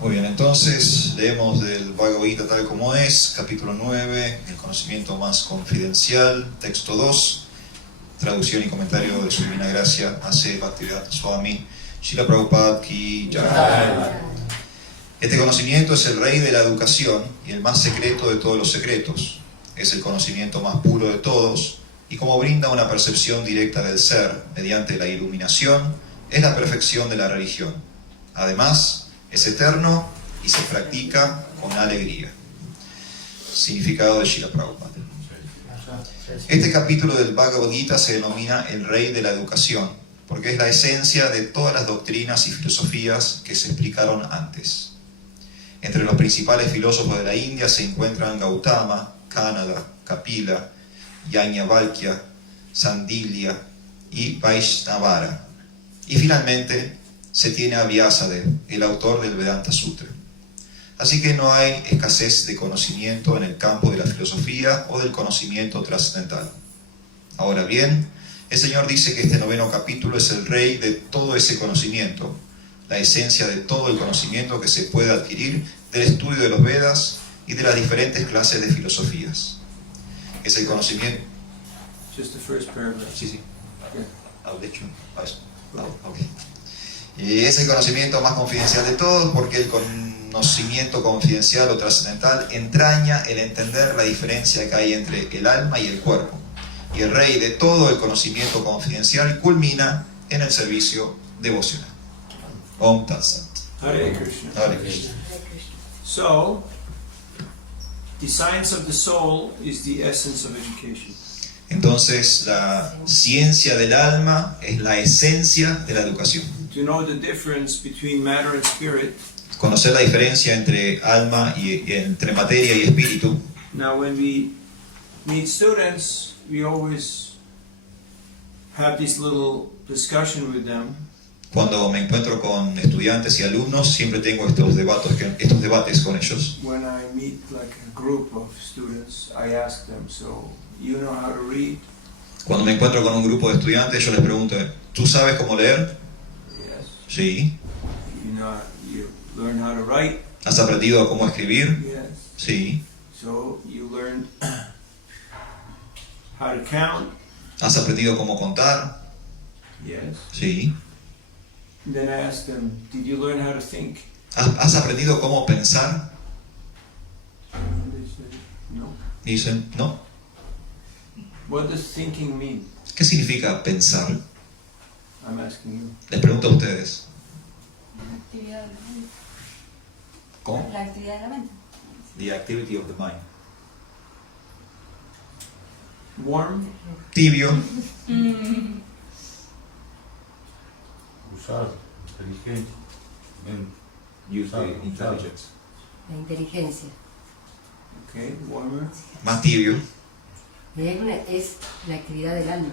Muy bien, entonces leemos del Bhagavad Gita tal como es, capítulo 9, el conocimiento más confidencial, texto 2, traducción y comentario de su Divina Gracia, A.C. Bhaktivedanta Swami, Srila Prabhupada Ki Jai. Este conocimiento es el rey de la educación y el más secreto de todos los secretos. Es el conocimiento más puro de todos y como brinda una percepción directa del ser mediante la iluminación, es la perfección de la religión. Además, es eterno y se practica con alegría. Significado de Srila Prabhupada. Este capítulo del Bhagavad Gita se denomina el rey de la educación, porque es la esencia de todas las doctrinas y filosofías que se explicaron antes. Entre los principales filósofos de la India se encuentran Gautama, Kanada, Kapila, Yajnavalkya, Sandilya y Vaishnavara. Y finalmente se tiene a Vyasadeva, el autor del Vedanta Sutra. Así que no hay escasez de conocimiento en el campo de la filosofía o del conocimiento trascendental. Ahora bien, el Señor dice que este 9º capítulo es el rey de todo ese conocimiento, la esencia de todo el conocimiento que se puede adquirir del estudio de los Vedas y de las diferentes clases de filosofías. Es el conocimiento... Just the first paragraph. Sí, sí. Yeah. Okay. Y es el conocimiento más confidencial de todos, porque el conocimiento confidencial o trascendental entraña el entender la diferencia que hay entre el alma y el cuerpo. Y el rey de todo el conocimiento confidencial culmina en el servicio devocional. Om Tat Sat. Hare Krishna. Hare Krishna. So, the science of the soul is the essence of education. Entonces, la ciencia del alma es la esencia de la educación. To know the difference between matter and spirit. Conocer la diferencia entre alma y entre materia y espíritu. Now, when we meet students, we always have this little discussion with them. Cuando me encuentro con estudiantes y alumnos, siempre tengo estos debates con ellos. When I meet like a group of students, I ask them, so you know how to read? Cuando me encuentro con un grupo de estudiantes, yo les pregunto, ¿tú sabes cómo leer? Yes. Sí. You learn how to write? ¿Has aprendido cómo escribir? Yes. Sí. So you learn how to count? ¿Has aprendido cómo contar? Yes. Sí. Then I ask them, did you learn how to think? ¿Has aprendido cómo pensar? And they say, no. Y dicen, no. What does thinking mean? ¿Qué significa pensar? I'm asking you. Les pregunto a ustedes. La actividad de la mente. ¿Cómo? La actividad de la mente. The activity of the mind. Warm? Tibio. Usar, inteligencia. Use the intelligence. La inteligencia. Okay, warmer. Más tibio. Es la actividad del alma.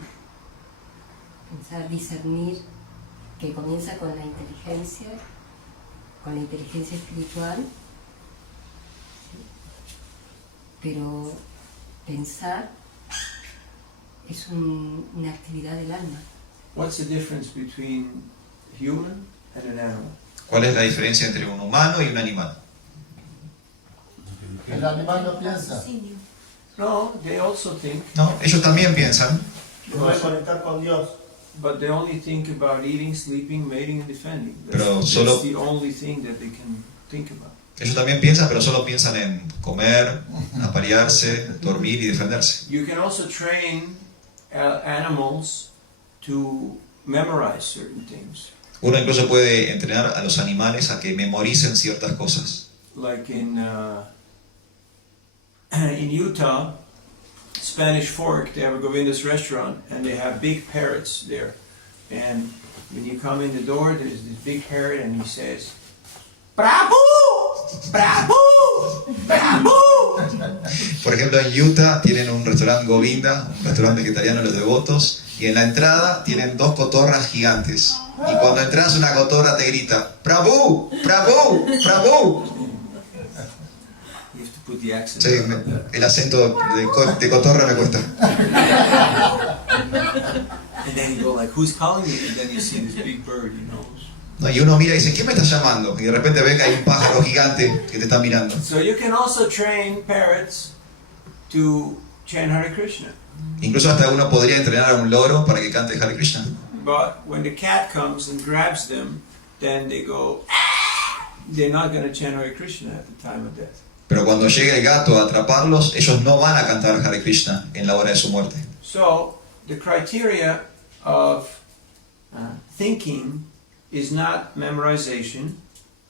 Pensar, discernir, que comienza con la inteligencia espiritual, pero pensar es una actividad del alma. What's the difference between human and an animal? ¿Cuál es la diferencia entre un humano y un animal? El animal no piensa. Raciocinio. No, they also think, No, ellos también piensan, Se puede conectar con Dios. but they only think about eating, sleeping, mating, and defending. Pero That's solo- the only thing that they can think about. ellos también piensan, pero solo piensan en comer, aparearse, dormir y defenderse. You can also train animals to memorize certain things. Uno incluso puede entrenar a los animales a que memoricen ciertas cosas. Like in Utah, Spanish Fork, they have a Govinda's restaurant, and they have big parrots there. And when you come in the door, there's this big parrot, and he says, "Prabhu, Prabhu, Prabhu." Por ejemplo, en Utah tienen un restaurante Govinda, un restaurante vegetariano de los devotos, y en la entrada tienen 2 cotorras gigantes. Y cuando entras, una cotorra te grita, ¡Prabhu! ¡Prabhu! ¡Prabhu! You have to put the accent. Sí, el acento de cotorra me cuesta. And then you go like, "Who's calling me?" And then you see this big bird, you know. ¿no? Y uno mira y dice, ¿quién me está llamando? Y de repente ve que hay un pájaro gigante que te está mirando. So you can also train parrots to chant Hare Krishna. Incluso hasta uno podría entrenar a un loro para que cante Hare Krishna. But when the cat comes and grabs them, then they go, "Ah!" They're not going to chant Hare Krishna at the time of death. Pero cuando llegue el gato a atraparlos, ellos no van a cantar Hare Krishna en la hora de su muerte. So the criteria of thinking is not memorization,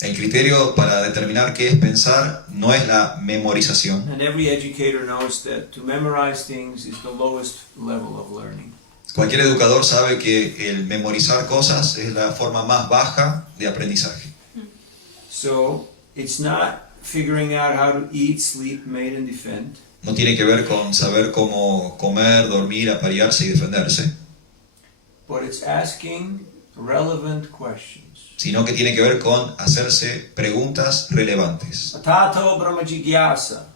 El criterio para determinar qué es pensar no es la memorización. and every educator knows that to memorize things is the lowest level of learning. Cualquier educador sabe que el memorizar cosas es la forma más baja de aprendizaje. So it's not figuring out how to eat, sleep, mate, and defend. No tiene que ver con saber cómo comer, dormir, aparearse y defenderse, But it's asking relevant questions. sino que tiene que ver con hacerse preguntas relevantes. Atato Brahma Jigyasa.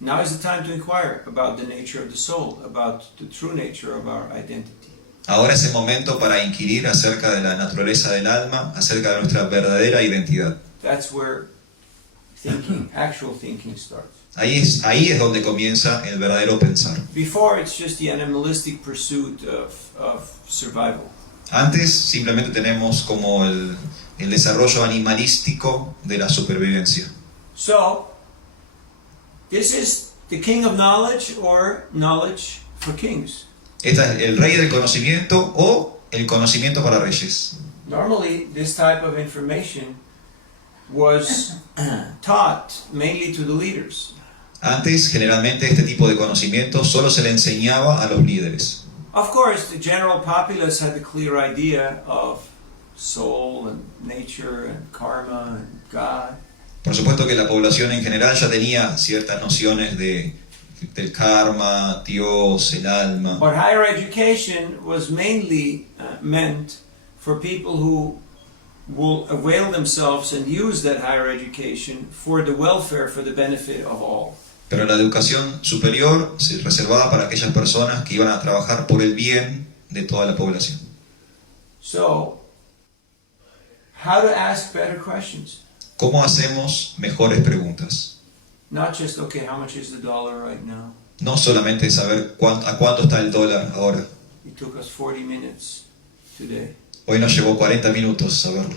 Now is the time to inquire about the nature of the soul, about the true nature of our identity. Ahora es el momento para inquirir acerca de la naturaleza del alma, acerca de nuestra verdadera identidad. That's where thinking, actual thinking starts. Ahí es donde comienza el verdadero pensar. Before, it's just the animalistic pursuit of survival. Antes simplemente tenemos como el desarrollo animalístico de la supervivencia. So, this is the king of knowledge or knowledge for kings. Este es el rey del conocimiento o el conocimiento para reyes. Normally, this type of information was taught mainly to the leaders. Antes, generalmente, este tipo de conocimiento solo se le enseñaba a los líderes. Of course, the general populace had the clear idea of soul and nature and karma and God. Por supuesto que la población en general ya tenía ciertas nociones del karma, Dios, el alma. But higher education was mainly meant for people who will avail themselves and use that higher education for the welfare, for the benefit of all. Pero la educación superior se reservaba para aquellas personas que iban a trabajar por el bien de toda la población. So, how to ask better questions? ¿Cómo hacemos mejores preguntas? Not just, okay, how much is the dollar right now? No solamente saber a cuánto está el dólar ahora. It took us 40 minutes today. Hoy nos llevó 40 minutos saberlo.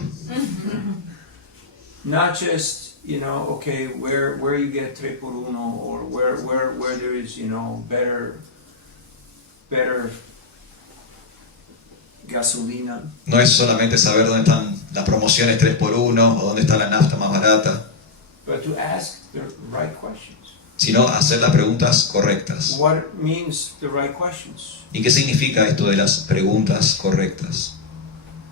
Not just, okay, where you get 3x1 or where there is, better gasolina. No es solamente saber dónde están las promociones 3x1 o dónde está la nafta más barata, But to ask the right questions. sino hacer las preguntas correctas. What means the right questions? ¿Y qué significa esto de las preguntas correctas?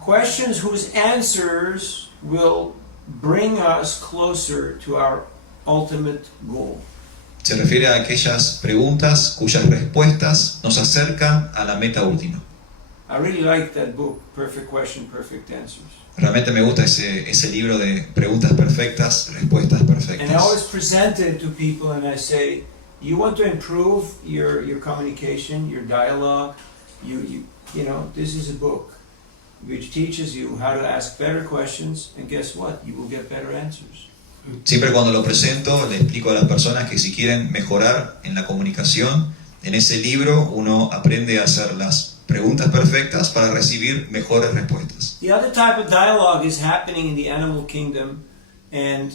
Questions whose answers will bring us closer to our ultimate goal. Se refiere a aquellas preguntas cuyas respuestas nos acercan a la meta última. I really like that book, Perfect Question, Perfect Answers. Realmente me gusta ese libro de preguntas perfectas, respuestas And I perfectas. always present it to people and I say, you want to improve your communication, your dialogue, this is a book which teaches you how to ask better questions, and guess what? You will get better answers. Siempre cuando lo presento, le explico a las personas que si quieren mejorar en la comunicación, en ese libro uno aprende a hacer las preguntas perfectas para recibir mejores respuestas. The other type of dialogue is happening in the animal kingdom and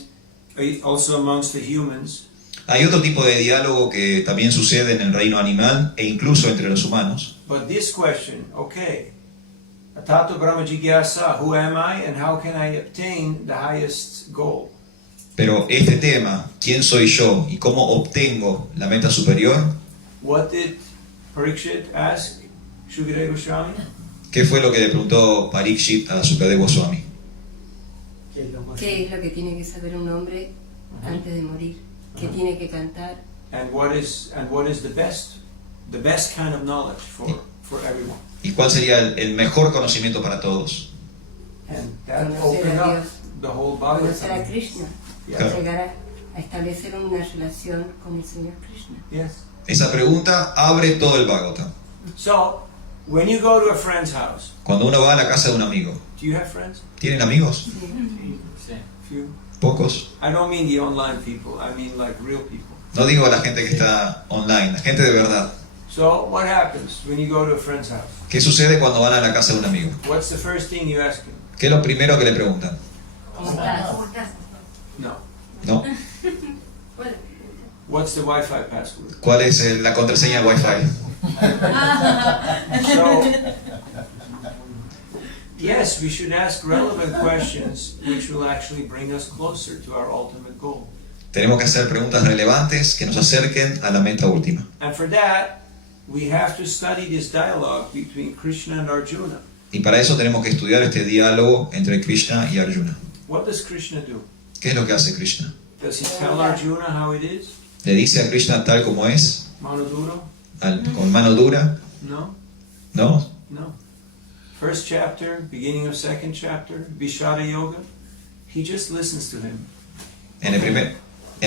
also amongst the humans. Hay otro tipo de diálogo que también sucede en el reino animal e incluso entre los humanos. But this question, okay, Atato Brahma Jigyasa, who am I and how can I obtain the highest goal? Pero este tema, ¿quién soy yo y cómo obtengo la meta superior? What did Parikshit ask Shukadeva Goswami? ¿Qué fue lo que le preguntó Parikshit a Sukadeva Goswami? ¿Qué es lo que tiene que saber un hombre antes de morir? ¿Qué tiene que cantar? And what is the best kind of knowledge for everyone? ¿Y cuál sería el mejor conocimiento para todos? And that Conocer opened a up Dios. the whole Conocer a Bhagavatam. Krishna. Yeah. Llegar a establecer una relación con el Señor Krishna. Yes. Esa pregunta abre todo el Bhagavatam. So, when you go to a friend's house Cuando uno va a la casa de un amigo Do you have friends? ¿Tienen amigos? Few? ¿Pocos? I don't mean the online people. I mean like real people. No digo a la gente que está online, la gente de verdad. So what happens when you go to a friend's house? ¿Qué sucede cuando van a la casa de un amigo? What's the first thing you ask him? ¿Qué es lo primero que le preguntan? ¿Cómo estás? No. ¿No? What's the Wi-Fi password? ¿Cuál es la contraseña de Wi-Fi? So, yes, we should ask relevant questions which will actually bring us closer to our ultimate goal. Tenemos que hacer preguntas relevantes que nos acerquen a la meta última. And for that, we have to study this dialogue between Krishna and Arjuna. Y para eso tenemos que estudiar este diálogo entre Krishna y Arjuna. What does Krishna do? ¿Qué es lo que hace Krishna? Does he tell Arjuna how it is? ¿Le dice a Krishna tal como es? Mano duro? ¿Con mano dura? No, ¿No? no. First chapter, beginning of second chapter, Vishada Yoga, he just listens to him. En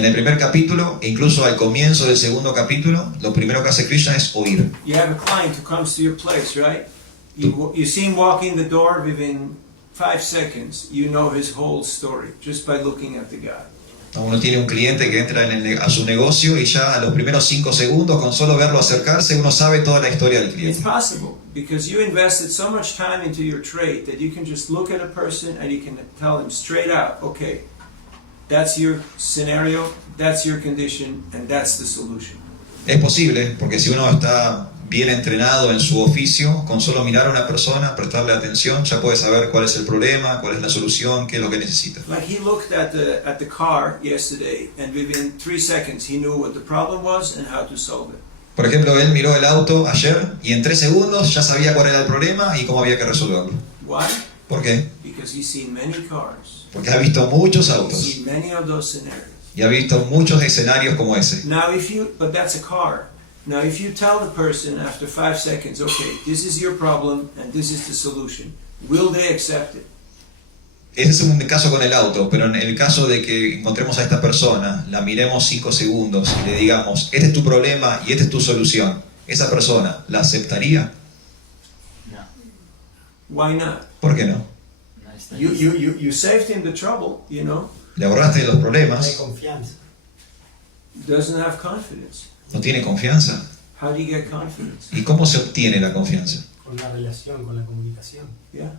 el primer capítulo, e incluso al comienzo del segundo capítulo, lo primero que hace Krishna es oír. You have a client who comes to your place, right? You see him walk in the door within 5 seconds. You know his whole story just by looking at the guy. Uno tiene un cliente que entra a su negocio y ya a los primeros 5 segundos, con solo verlo acercarse, uno sabe toda la historia del It's cliente. possible because you invested so much time into your trade that you can just look at a person and you can tell him straight out, okay, that's your scenario, that's your condition, and that's the solution. Es posible, porque si uno está bien entrenado en su oficio, con solo mirar a una persona, prestarle atención, ya puede saber cuál es el problema, cuál es la solución, qué es lo que necesita. Like he looked at the car yesterday and within 3 seconds he knew what the problem was and how to solve it. Por ejemplo, él miró el auto ayer y en 3 segundos ya sabía cuál era el problema y cómo había que resolverlo. Why? ¿Por qué? Because he's seen many cars. Porque ha visto muchos He's autos seen many of those scenarios. y ha visto muchos escenarios como ese. Now but that's a car. Now if you tell the person after 5 seconds, okay, this is your problem and this is the solution, will they accept it? Ese es un caso con el auto, pero en el caso de que encontremos a esta persona, la miremos 5 segundos y le digamos, este es tu problema y esta es tu solución, ¿esa persona la aceptaría? Why not? ¿Por qué no? You saved him the trouble, you know, Le ahorraste los No hay problemas, confianza. doesn't have confidence. no tiene confianza. How do you get confidence? ¿Y cómo se obtiene la confianza? Con la relación, con la comunicación. Yeah.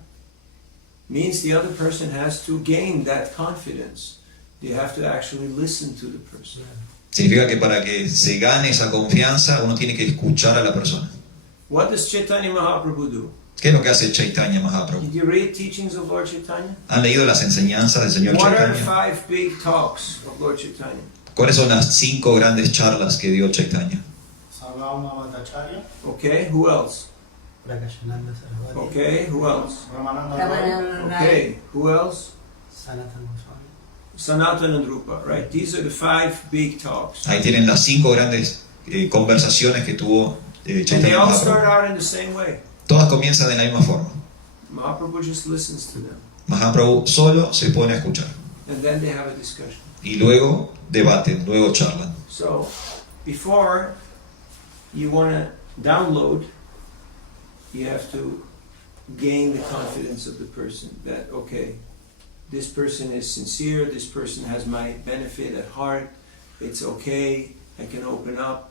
Means the other person has to gain that confidence. You have to actually listen to the person. Significa que para que se gane esa confianza, uno tiene que escuchar a la persona. What does Chaitanya Mahaprabhu do? ¿Qué es lo que hace Chaitanya Mahaprabhu? Did you read teachings of Lord Chaitanya? ¿Han leído las enseñanzas del señor What are the Chaitanya? 5 big talks of Lord Chaitanya? ¿Cuáles son las 5 grandes charlas que dio Chaitanya? Sarvabhauma Bhattacharya, Okay, who else? Prakashananda Sarasvati, Okay, who else? Ramananda Roy, Ramananda Rai. Okay, who else? Sanatana Goswami. Sanatana and Rupa, right? These are the 5 big talks. Ahí tienen las 5 grandes conversaciones que tuvo And they Chaitanya all start Mahaprabhu. out in the same way. Todas comienzan de la misma forma. Mahaprabhu just listens to them. Mahaprabhu solo se pone a escuchar. And then they have a discussion. Y luego debaten, luego charlan. So, before you want to download, you have to gain the confidence of the person that, okay, this person is sincere, this person has my benefit at heart, it's okay, I can open up.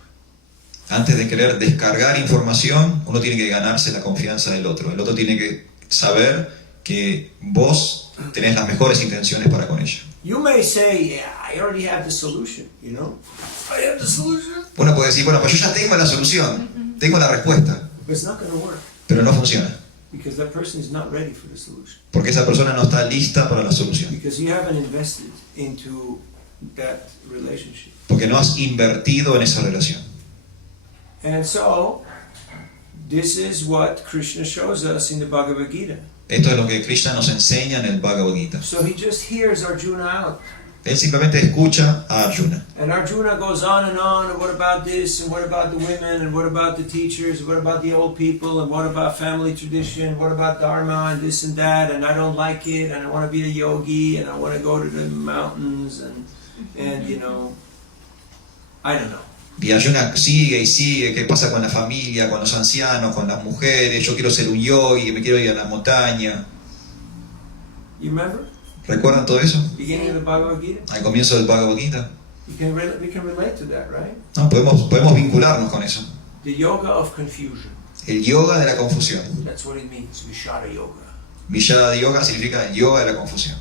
Antes de querer descargar información, uno tiene que ganarse la confianza del otro. El otro tiene que saber que vos tenés las mejores intenciones para con ella. You may say, yeah, I already have the solution, you know? I have the solution. Uno puede decir, bueno, pues yo ya tengo la solución, tengo la respuesta, But it's not going to work pero no funciona. because that person is not ready for the solution. Porque esa persona no está lista para la solución. Because you haven't invested into that relationship. Porque no has invertido en esa relación. And so, this is what Krishna shows us in the Bhagavad Gita. Esto es lo que Krishna nos enseña en el Bhagavad Gita. So he just hears Arjuna out. Él simplemente escucha a Arjuna. And Arjuna goes on, and what about this, and what about the women, and what about the teachers, and what about the old people, and what about family tradition, what about Dharma, and this and that, and I don't like it, and I want to be a yogi, and I want to go to the mountains, and you know, I don't know. Y Arjuna sigue y sigue, ¿qué pasa con la familia, con los ancianos, con las mujeres? Yo quiero ser un yogi, me quiero ir a la montaña. You remember? ¿Recuerdan todo eso? Beginning of the Bhagavad Gita? Al comienzo del Bhagavad Gita. We can relate to that, right? No, podemos vincularnos con eso. The yoga of confusion. El yoga de la confusión. That's what it means, Vishada Yoga. Vijnana Yoga significa yoga de la confusión.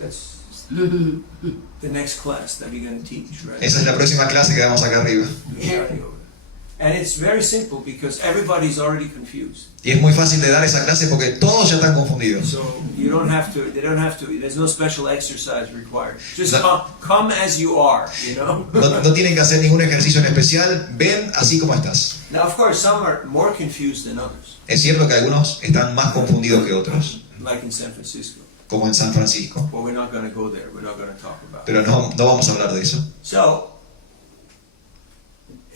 That's the next class that you're going to teach, right? Esa es la próxima clase que damos acá arriba. Vishada Yoga. And it's very simple because everybody's already confused. Y es muy fácil de dar esa clase porque todos ya están confundidos. So they don't have to, there's no special exercise required. Just No. come as you are, you know? No tienen que hacer ningún ejercicio en especial, ven así como estás. Now, of course, some are more confused than others, Es cierto que algunos están más confundidos que otros, like in San Francisco. como en San Francisco, But we're not going to go there. We're not going to talk about it. pero no vamos a hablar de eso. So,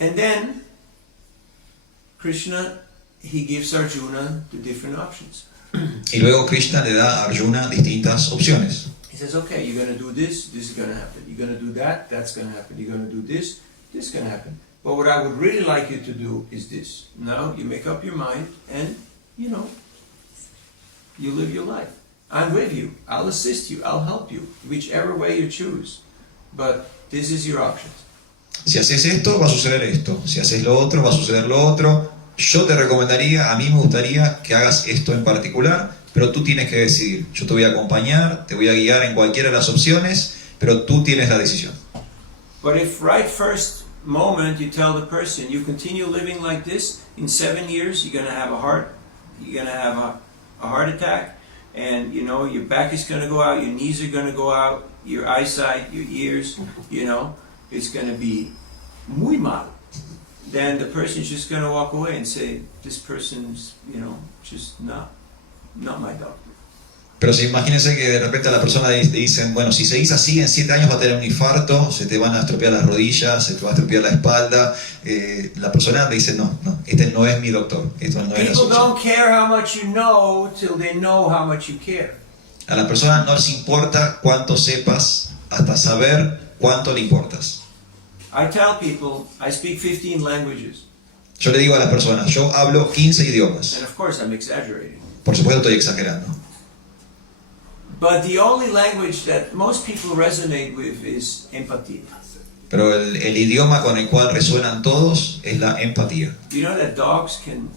and then Krishna, he gives Arjuna the different options. Y luego Krishna le da a Arjuna distintas opciones. He says, okay, you're going to do this is going to happen. You're going to do that, that's going to happen. You're going to do this is going to happen. But what I would really like you to do is this. Now you make up your mind and, you know, you live your life. I'm with you. I'll assist you. I'll help you, whichever way you choose. But this is your options. Si haces esto, va a suceder esto. Si haces lo otro, va a suceder lo otro. Yo te recomendaría, a mí me gustaría que hagas esto en particular, pero tú tienes que decidir. Yo te voy a acompañar, te voy a guiar en cualquiera de las opciones, pero tú tienes la decisión. But if right first moment you tell the person you continue living like this, in 7 years you're going to have a heart attack, and you know your back is going to go out, your knees are going to go out, your eyesight, your ears, you know, it's going to be muy mal. Then the person is just going to walk away and say, this person's, you know, just not my doctor. Pero si imagínense que de repente a la persona le dicen, bueno, si seguís así, en 7 años va a tener un infarto, se te van a estropear las rodillas, se te va a estropear la espalda. La persona le dice, no, este no es mi doctor, esto no es la People solución. don't care how much you know till they know how much you care. A la persona no les importa cuánto sepas hasta saber cuánto le importas. I tell people I speak 15 languages, Yo le digo a las personas, yo hablo 15 idiomas. and of course I'm exaggerating. Por supuesto estoy exagerando. But the only language that most people resonate with is empatía. Pero el idioma con el cual resuenan todos es la empatía. You know that dogs can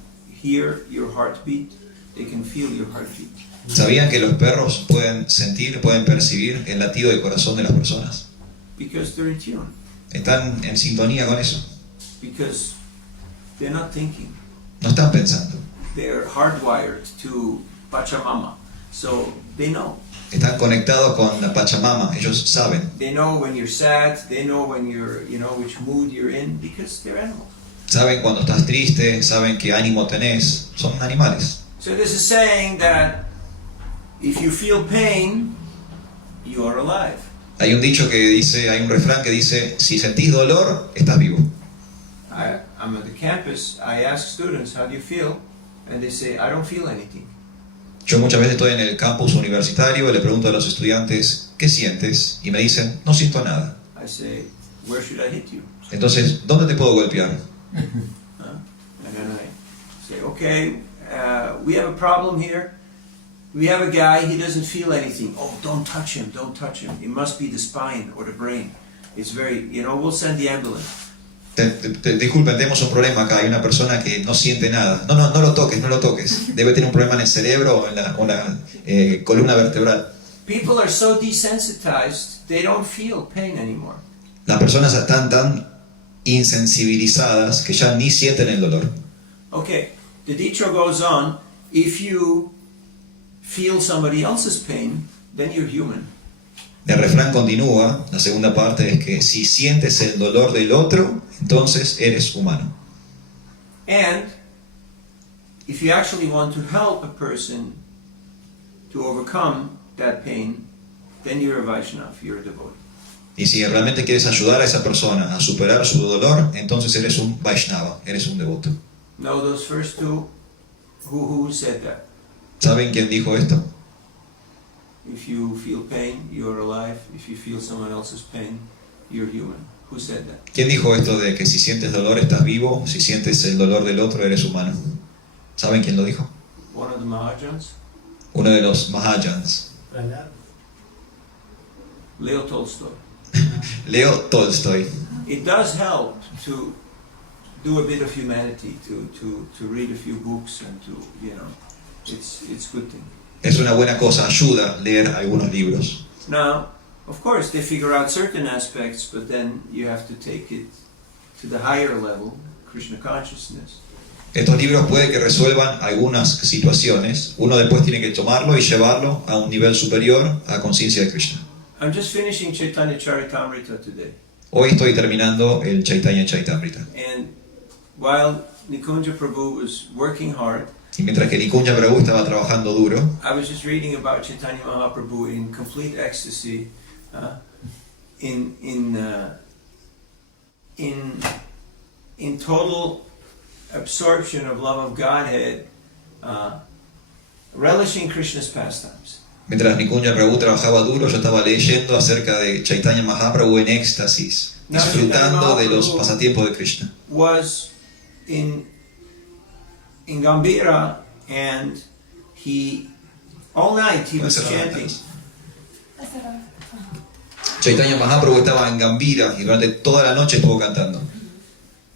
hear your heartbeat? They can feel your heartbeat. ¿Sabían que los perros pueden sentir, pueden percibir el latido del corazón de las personas? Because they're in tune. Están en sintonía con eso. Because they're not thinking. No están pensando. They're hardwired to Pachamama. So they know. Están conectados con la Pachamama. Ellos saben. They know when you're sad. They know when you're, you know, which mood you're in because they're animals. Saben cuando estás triste, saben qué ánimo tenés. Son animales. So there's a saying that if you feel pain, you are alive. Hay un dicho que dice, hay un refrán que dice, si sentís dolor, estás vivo. I'm at the campus, I ask students, how do you feel? And they say, I don't feel anything. Yo muchas veces estoy en el campus universitario y le pregunto a los estudiantes, ¿qué sientes? Y me dicen, no siento nada. I say, where should I hit you? Entonces, ¿dónde te puedo golpear? And then I say, okay, we have a problem here. We have a guy, he doesn't feel anything. Oh, don't touch him, don't touch him. It must be the spine or the brain. It's very, you know, we'll send the ambulance. Disculpen, tenemos un problema acá. Hay una persona que no siente nada. No lo toques, no lo toques. Debe tener un problema en el cerebro o en la columna vertebral. People are so desensitized, they don't feel pain anymore. Las personas están tan insensibilizadas que ya ni sienten el dolor. Okay, the dicho goes on, if you feel somebody else's pain, then you're human. El refrán continúa, la segunda parte es que si sientes el dolor del otro, entonces eres humano. And if you actually want to help a person to overcome that pain, then you're a Vaishnava, you're a devotee. Y si realmente quieres ayudar a esa persona a superar su dolor, entonces eres un Vaishnava, eres un devoto. Know those first two? Who said that? ¿Saben quién dijo esto? If you feel pain, you're alive. If you feel someone else's pain, you're human. Who said that? ¿Quién dijo esto de que si sientes dolor estás vivo, si sientes el dolor del otro eres humano? ¿Saben quién lo dijo? One of the Mahajans. Uno de los Mahajans. Para leer. Leo Tolstoy. Leo Tolstoy. It does help to do a bit of humanity, to read a few books and to, it's a good thing. Es una buena cosa, ayuda leer algunos libros. Now, of course, they figure out certain aspects, but then you have to take it to the higher level, Krishna consciousness. Estos libros puede que resuelvan algunas situaciones. Uno después tiene que tomarlo y llevarlo a un nivel superior a conciencia de Krishna. I'm just finishing Chaitanya Charitamrita today. Hoy estoy terminando el Chaitanya Charitamrita. And while Nikunja Prabhu was working hard, Y mientras que Nikunja Prabhu estaba trabajando duro, I was just reading about Chaitanya Mahaprabhu in complete ecstasy, in total absorption of love of Godhead, relishing Krishna's pastimes. mientras Nikunja Prabhu trabajaba duro, yo estaba leyendo acerca de Chaitanya Mahaprabhu en éxtasis, disfrutando de los pasatiempos de Krishna. Was in Gambhira, and all night he was chanting. Chaitanya Mahaprabhu estaba en Gambhira y durante toda la noche estuvo cantando.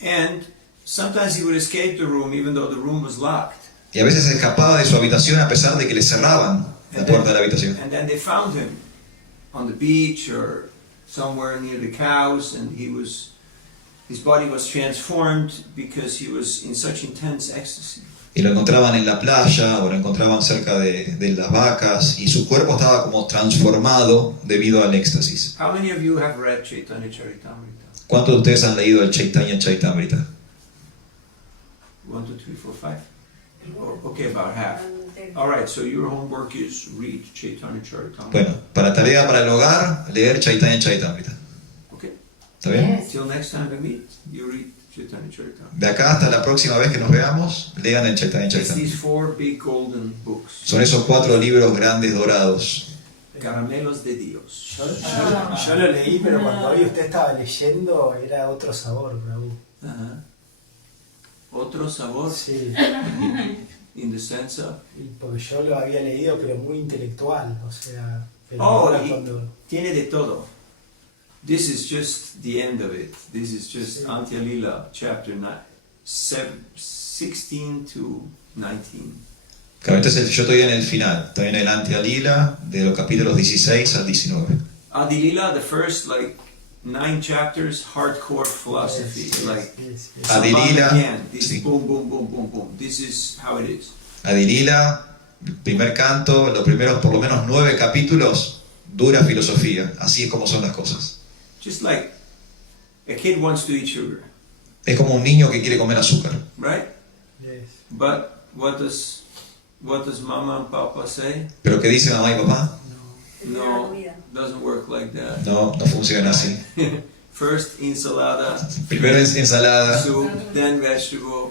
And sometimes he would escape the room even though the room was locked. Y a veces se escapaba de su habitación a pesar de que le cerraban la puerta de la habitación. And then they found him on the beach or somewhere near the cows, and his body was transformed because he was in such intense ecstasy. Y lo encontraban en la playa o lo encontraban cerca de las vacas y su cuerpo estaba como transformado debido al éxtasis. How many of you have read Chaitanya Charitamrita? ¿Cuántos de ustedes han leído el Chaitanya Charitamrita? 1, 2, 3, 4, 5. Okay, about half. All right, so your homework is read Chaitanya Charitamrita. Bueno, para tarea para el hogar, leer Chaitanya Charitamrita. Okay. ¿Está bien? Yes. Till next time we meet, you read Chaitanya Charitamrita. De acá hasta la próxima vez que nos veamos, lean el Chaitanya It's Charitamrita. these 4 big golden books. Son esos 4 libros grandes dorados. Caramelos de Dios. Yo lo leí, pero cuando hoy usted estaba leyendo era otro sabor, Prabhu. Uh-huh. Otro sabor, Sí, in the sense of. y porque yo lo había leído, pero muy intelectual, o sea... Pero Oh, ahora y cuando... tiene de todo. This is just the end of it. This is just Sí. Antya Lila, chapter 16 to 19. Claro, entonces yo estoy en el final, estoy en el Antya Lila de los capítulos 16 al 19. Adi Lila, the first 9 chapters, hardcore philosophy, Yes, like yes, yes. Adi Sambandha Lila, Gyan, this sí. boom, boom, boom, boom, boom. This is how it is. Adilila, primer canto, los primeros por lo menos 9 capítulos, dura filosofía, así es como son las cosas. Just like a kid wants to eat sugar, Es como un niño que quiere comer azúcar. right? Yes. But what does mama and papa say? Pero ¿qué dicen mamá y papá? No, doesn't work like that. No, no funciona así. First ensalada, Primero es ensalada, soup, then vegetable.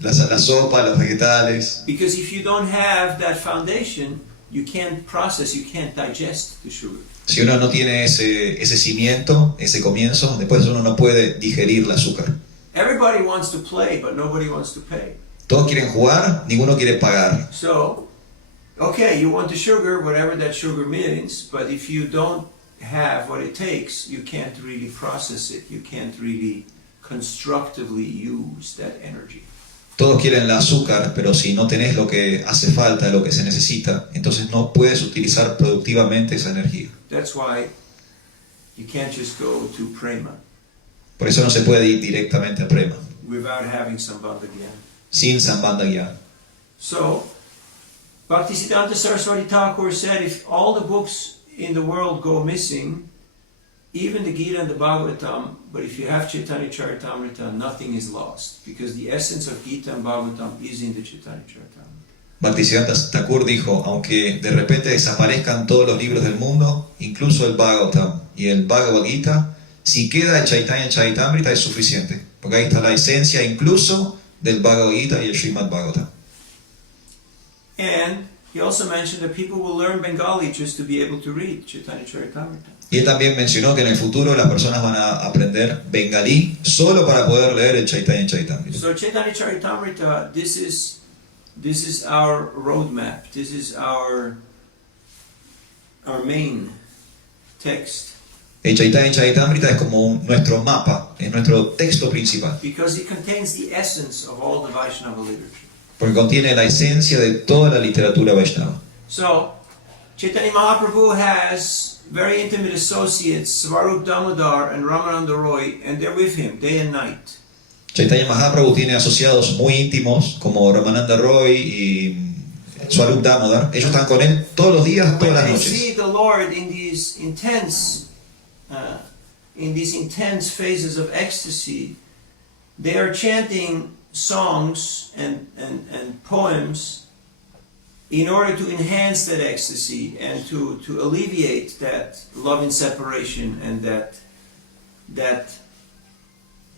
la sopa, los vegetales. Because if you don't have that foundation, you can't process, you can't digest the sugar. Si uno no tiene ese cimiento, ese comienzo, después uno no puede digerir el azúcar. Everybody wants to play, but nobody wants to pay. Todos quieren jugar, ninguno quiere pagar. So, okay, you want the sugar, whatever that sugar means, but if you don't have what it takes, you can't really process it. You can't really constructively use that energy. Todos quieren el azúcar, pero si no tenés lo que hace falta, lo que se necesita, entonces no puedes utilizar productivamente esa energía. That's why you can't just go to prema Por eso no se puede ir directamente a Prema, without having Sambandha Gyan. sin Sambandha Gyan. So, Bhaktisiddhanta Saraswati Thakur said, if all the books in the world go missing, even the Gita and the Bhagavatam, but if you have Chaitanya Charitamrita, nothing is lost, because the essence of Gita and Bhagavatam is in the Chaitanya Charitamrita. Bhaktisiddhanta Thakur dijo, aunque de repente desaparezcan todos los libros del mundo, incluso el Bhagavatam y el Bhagavad Gita, si queda el Chaitanya Charitamrita es suficiente, porque ahí está la esencia incluso del Bhagavad Gita y el Srimad Bhagavatam. And he also mentioned that people will learn Bengali just to be able to read Chaitanya Charitamrita. Y él también mencionó que en el futuro las personas van a aprender bengalí solo para poder leer el Chaitanya Charitamrita. So Chaitanya Charitamrita, this is our roadmap. This is our our main text El Chaitanya Charitamrita es como nuestro mapa, es nuestro texto principal, because it contains the essence of all the Vaishnava literature. porque contiene la esencia de toda la literatura Vaishnava. So, Chaitanya Mahaprabhu has very intimate associates, Svarup Damodar and Ramananda Roy, and they're with him day and night. Chaitanya Mahaprabhu tiene asociados muy íntimos como Ramananda Roy y Swarup Damodar. Ellos están con él todos los días, When todas las they noches. see the Lord in these intense phases of ecstasy, they are chanting songs and poems in order to enhance that ecstasy and to alleviate that love and separation and that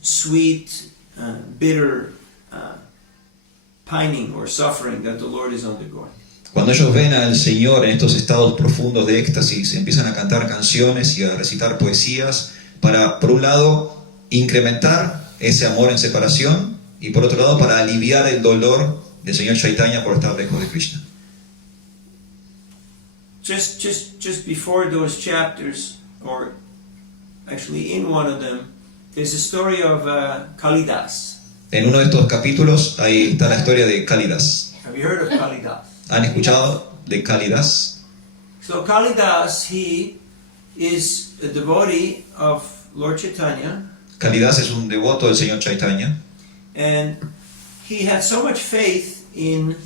sweet, bitter pining or suffering that the Lord is undergoing. Cuando ellos ven al Señor en estos estados profundos de éxtasis, empiezan a cantar canciones y a recitar poesías para, por un lado, incrementar ese amor en separación y por otro lado, para aliviar el dolor del Señor Chaitanya por estar lejos de Krishna. Just before those chapters, or actually in one of them, is the story of Kalidas. En uno de estos capítulos ahí está la historia de Kalidas. Have you heard of Kalidas? ¿Han escuchado de Kalidas? So Kalidas, he is a devotee of Lord Chaitanya, Kalidas es un devoto del Señor Chaitanya and he had so much faith in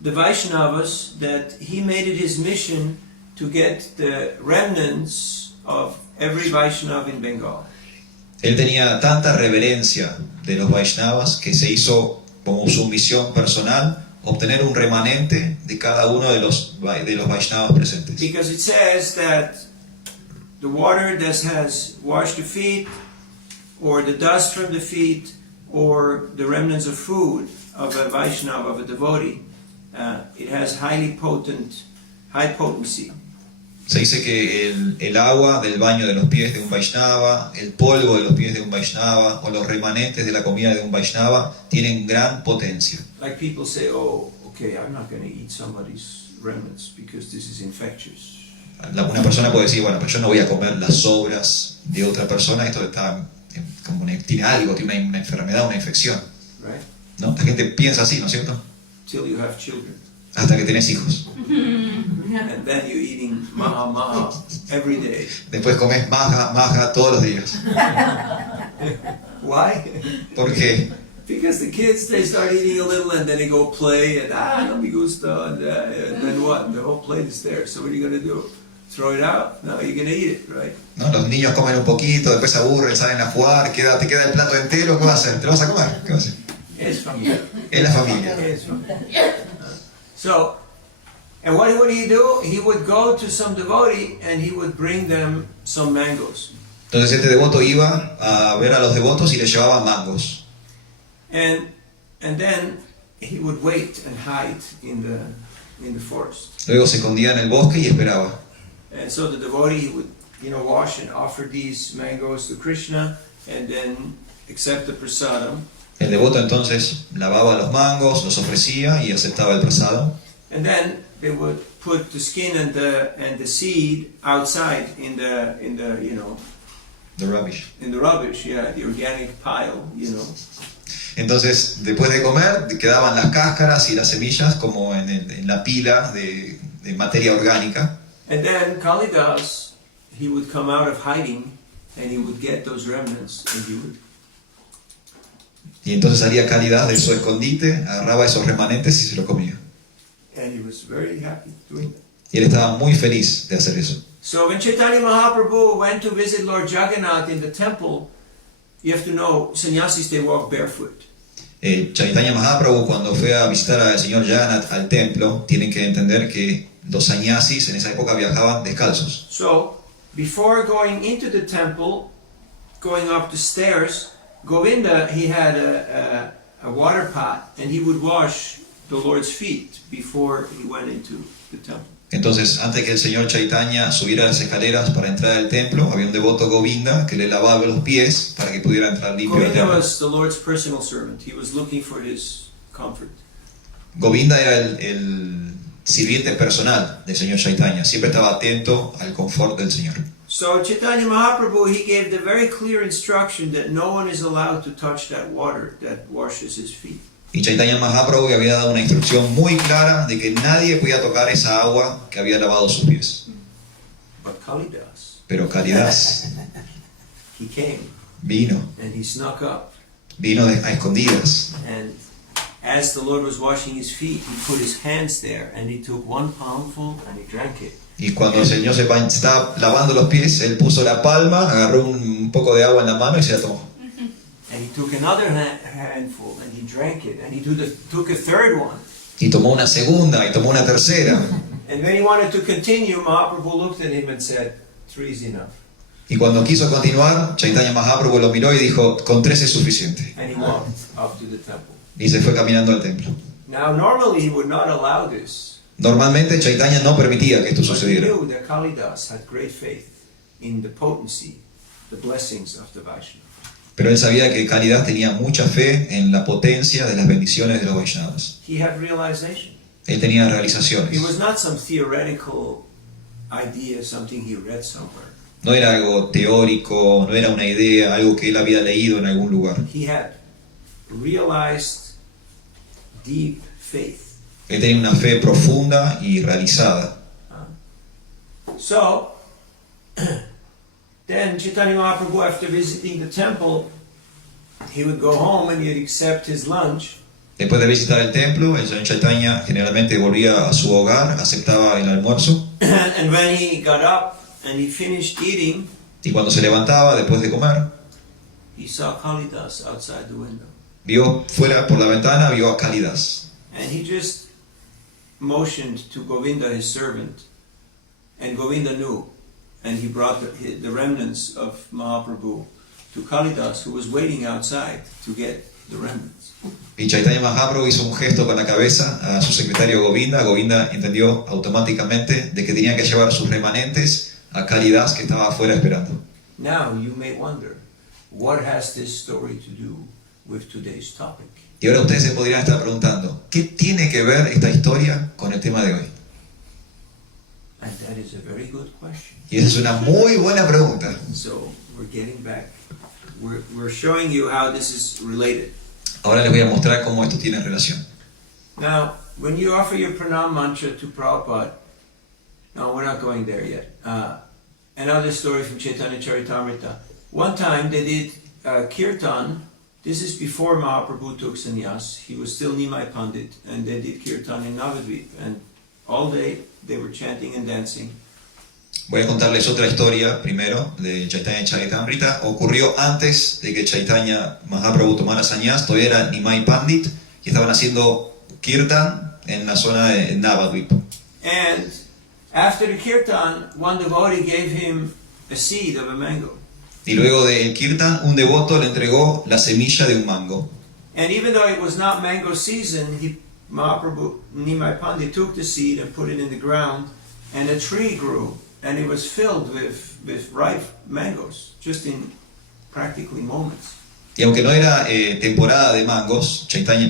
the Vaishnavas that he made it his mission to get the remnants of every Vaishnava in Bengal. Él tenía tanta reverencia de los Vaishnavas que se hizo como su misión personal obtener un remanente de cada uno de los Vaishnavas presentes. Because it says that the water that has washed the feet, or the dust from the feet, or the remnants of food of a Vaishnava, of a devotee, it has high potency. Se dice que el agua del baño de los pies de un Vaishnava, el polvo de los pies de un Vaishnava o los remanentes de la comida de un Vaishnava tienen gran potencia. Like people say, oh, okay, I'm not going to eat somebody's remnants because this is infectious. Una persona puede decir, bueno, pero yo no voy a comer las sobras de otra persona, esto está como tiene algo, tiene una enfermedad, una infección. Right? ¿No? La gente piensa así, ¿no es cierto? Till you have children. Hasta que tenés hijos. And then you're eating maha every day. Después comes maja todos los días. Why? ¿Por qué? Because the kids, they start eating a little and then they go play and no me gusta and then what? The whole plate is there. So what are you going to do? Throw it out? No, you're going to eat it, right? ¿No? Los niños comen un poquito, después se aburren, salen a jugar, te queda el plato entero, ¿qué vas a hacer? ¿Te lo vas a comer? ¿Qué vas a hacer? Es familia. Es la familia. Es familia. So, and what would he do? He would go to some devotee and he would bring them some mangoes. Entonces este devoto iba a ver a los devotos y les llevaba mangos. And then he would wait and hide in the forest. Luego se escondía en el bosque y esperaba. And so the devotee would, wash and offer these mangoes to Krishna and then accept the prasadam. El devoto entonces lavaba los mangos, los ofrecía y aceptaba el prasado. And then they would put the skin and the seed outside in the The rubbish. in the rubbish, the organic pile, Entonces, después de comer, quedaban las cáscaras y las semillas como en la pila de materia orgánica. And then Kalidas, he would come out of hiding and he would get those remnants and he would. Y entonces salía Kalidas de su escondite, agarraba esos remanentes y se los comía. And he was very happy doing that. Y él estaba muy feliz de hacer eso. So when Chaitanya Mahaprabhu went to visit Lord Jagannath in the temple, you have to know, sannyasis, they walk barefoot. Chaitanya Mahaprabhu, cuando fue a visitar al señor Jagannath al templo, tienen que entender que los sannyasis en esa época viajaban descalzos. So before going into the temple, going up the stairs, Govinda, he had a water pot and he would wash the Lord's feet before he went into the temple. Entonces, antes que el señor Chaitanya subiera las escaleras para entrar al templo, había un devoto Govinda que le lavaba los pies para que pudiera entrar limpio al Govinda templo. was the Lord's personal servant. He was looking for his comfort. Govinda era el sirviente personal del Señor Chaitanya. Siempre estaba atento al confort del Señor. So Chaitanya Mahaprabhu, he gave the very clear instruction that no one is allowed to touch that water that washes his feet. Y Chaitanya Mahaprabhu había dado una instrucción muy clara de que nadie podía tocar esa agua que había lavado sus pies. But Kalidas, Pero Kalidas he came vino and he snuck up. a escondidas. And as the Lord was washing his feet, he put his hands there and he took one palmful and he drank it. Y cuando el Señor se estaba lavando los pies, él puso la palma, agarró un poco de agua en la mano y se la tomó. And he took another handful and he drank it. And he took a third one. Y tomó una segunda y tomó una tercera. And when he wanted to continue, Mahaprabhu looked at him and said, 3 is enough. Y cuando quiso continuar, Chaitanya Mahaprabhu lo miró y dijo, con 3 es suficiente. And he walked up to the temple. Y se fue caminando al templo. Now, normally he would not allow this. Normalmente Chaitanya no permitía que esto But he sucediera. knew that Kalidas had great faith in the potency, the blessings of the Vaishnava. Pero él sabía que Kalidas tenía mucha fe en la potencia de las bendiciones de los Vaishnavas. He had realization. Él tenía It realizaciones. was not some theoretical idea, something he read somewhere. No era algo teórico, no era una idea, algo que él había leído en algún lugar. He had realized deep faith. Él tenía una fe profunda y realizada. So, then Chaitanya Mahaprabhu, after visiting the temple, he would go home and he'd accept his lunch. Después de visitar el templo, el señor Chaitanya generalmente volvía a su hogar, aceptaba el almuerzo, And when he got up and he finished eating, y cuando se levantaba después de comer, he saw Kalidas outside the window. vio fuera por la ventana, vio a Kalidas. And he just motioned to Govinda, his servant, and Govinda knew. And he brought the remnants of Mahaprabhu to Kalidas, who was waiting outside to get the remnants. Y Chaitanya Mahaprabhu hizo un gesto con la cabeza a su secretario Govinda. Govinda entendió automáticamente de que tenía que llevar sus remanentes a Kalidas, que estaba afuera esperando. Now you may wonder, what has this story to do with today's topic? Y ahora ustedes se podrían estar preguntando, ¿qué tiene que ver esta historia con el tema de hoy? And that is a very good question. Y esa es una muy buena pregunta. So we're getting back. We're showing you how this is related. Ahora les voy a mostrar cómo esto tiene relación. Now, when you offer your pranam mantra to Prabhupada, no, we're not going there yet. Another story from Chaitanya Charitamrita. One time they did kirtan. This is before Mahaprabhu took sannyas. He was still Nimai Pandit, and they did kirtan in Navadvip. And all day they were chanting and dancing. Voy a contarles otra historia primero de Chaitanya Charitamrita. Ocurrió antes de que Chaitanya Mahaprabhu tomara sannyas. Todavía era Nimai Pandit y estaban haciendo kirtan en la zona de Navadvip. And after the kirtan, one devotee gave him a seed of a mango. Y luego del kirtan, un devoto le entregó la semilla de un mango. And even though it was not mango season, Mahaprabhu Nimai Pandit took the seed and put it in the ground, and a tree grew, and it was filled with ripe mangoes, just in practically moments. Y aunque no era temporada de mangos, Chaitanya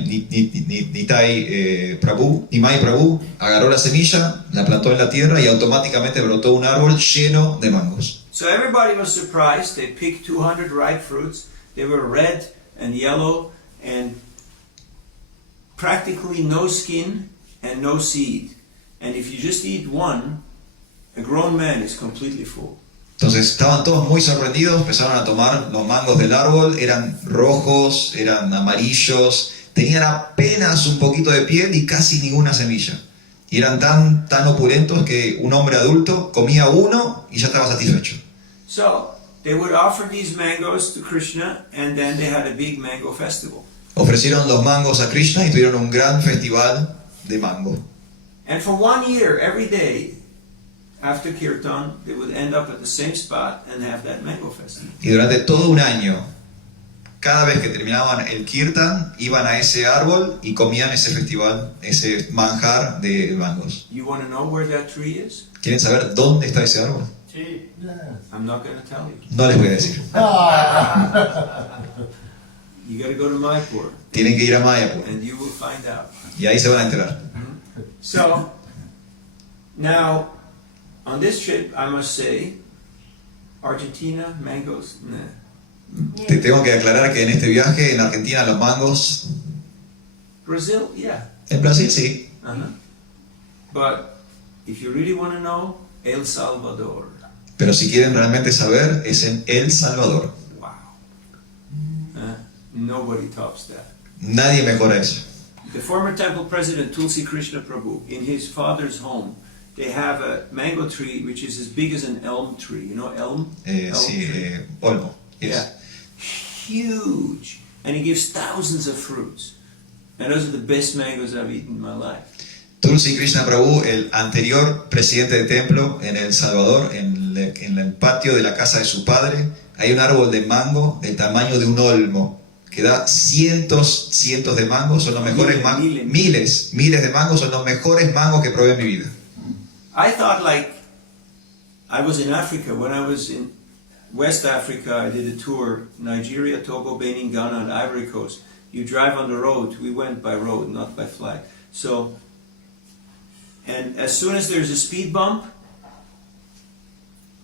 Nimai Prabhu agarró la semilla, la plantó en la tierra y automáticamente brotó un árbol lleno de mangos. So everybody was surprised. They picked 200 ripe fruits. They were red and yellow and practically no skin and no seed. And if you just eat one, a grown man is completely full. Entonces estaban todos muy sorprendidos, empezaron a tomar los mangos del árbol, eran rojos, eran amarillos, tenían apenas un poquito de piel y casi ninguna semilla. Y eran tan opulentos que un hombre adulto comía uno y ya estaba satisfecho. So they would offer these mangoes to Krishna, and then they had a big mango festival. Ofrecieron los mangos a Krishna y tuvieron un gran festival de mango. And for 1 year, every day, after kirtan, they would end up at the same spot and have that mango festival. Y durante todo un año, cada vez que terminaban el kirtan, iban a ese árbol y comían ese festival, ese manjar de mangos. You want to know where that tree is? ¿Quieren saber dónde está ese árbol? Sí. I'm not going to tell you. No les voy a decir. You got to go to Mayapur, Tienen que ir a Mayapur and you will find out. y ahí se van a enterar. So, Now, on this trip, I must say, Argentina, mangoes, nah. Te tengo que aclarar que en este viaje en Argentina los mangos, Brazil, yeah. en Brasil sí, Uh-huh. But if you really want to know, El Salvador. pero si quieren realmente saber es en El Salvador. Wow. Nobody tops that. Nadie mejora eso. The former temple president Tulsi Krishna Prabhu, in his father's home, they have a mango tree which is as big as an elm tree. You know elm? Elm Sí, tree. Olmo. Yes. Yeah. Huge. And he gives thousands of fruits. And those are the best mangoes I've eaten in my life. Tulsi Krishna Prabhu, el anterior presidente de templo en El Salvador, en el patio de la casa de su padre, hay un árbol de mango del tamaño de un olmo, que da cientos de mangos, son los mejores mangos, miles de mangos, son los mejores mangos que probé en mi vida. I thought like I was in Africa. When I was in West Africa, I did a tour, Nigeria, Togo, Benin, Ghana, and Ivory Coast. You drive on the road. We went by road, not by flight. So, and as soon as there's a speed bump,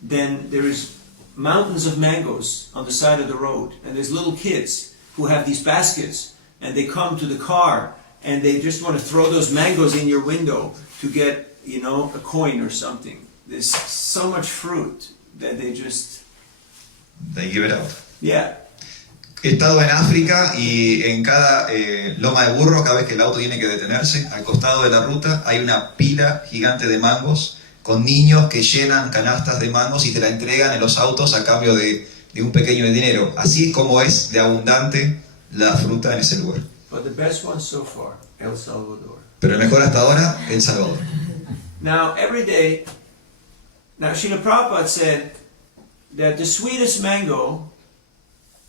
then there is mountains of mangoes on the side of the road. And there's little kids who have these baskets, and they come to the car, and they just want to throw those mangoes in your window to get, you know, a coin or something. There's so much fruit that they just, They give it out. yeah. He estado en África y en cada loma de burro, cada vez que el auto tiene que detenerse, al costado de la ruta hay una pila gigante de mangos con niños que llenan canastas de mangos y te la entregan en los autos a cambio de un pequeño dinero. Así es como es de abundante la fruta en ese lugar. But the best one so far, El Salvador. Pero el mejor hasta ahora, El Salvador. Now, every day, now Srila Prabhupada said that the sweetest mango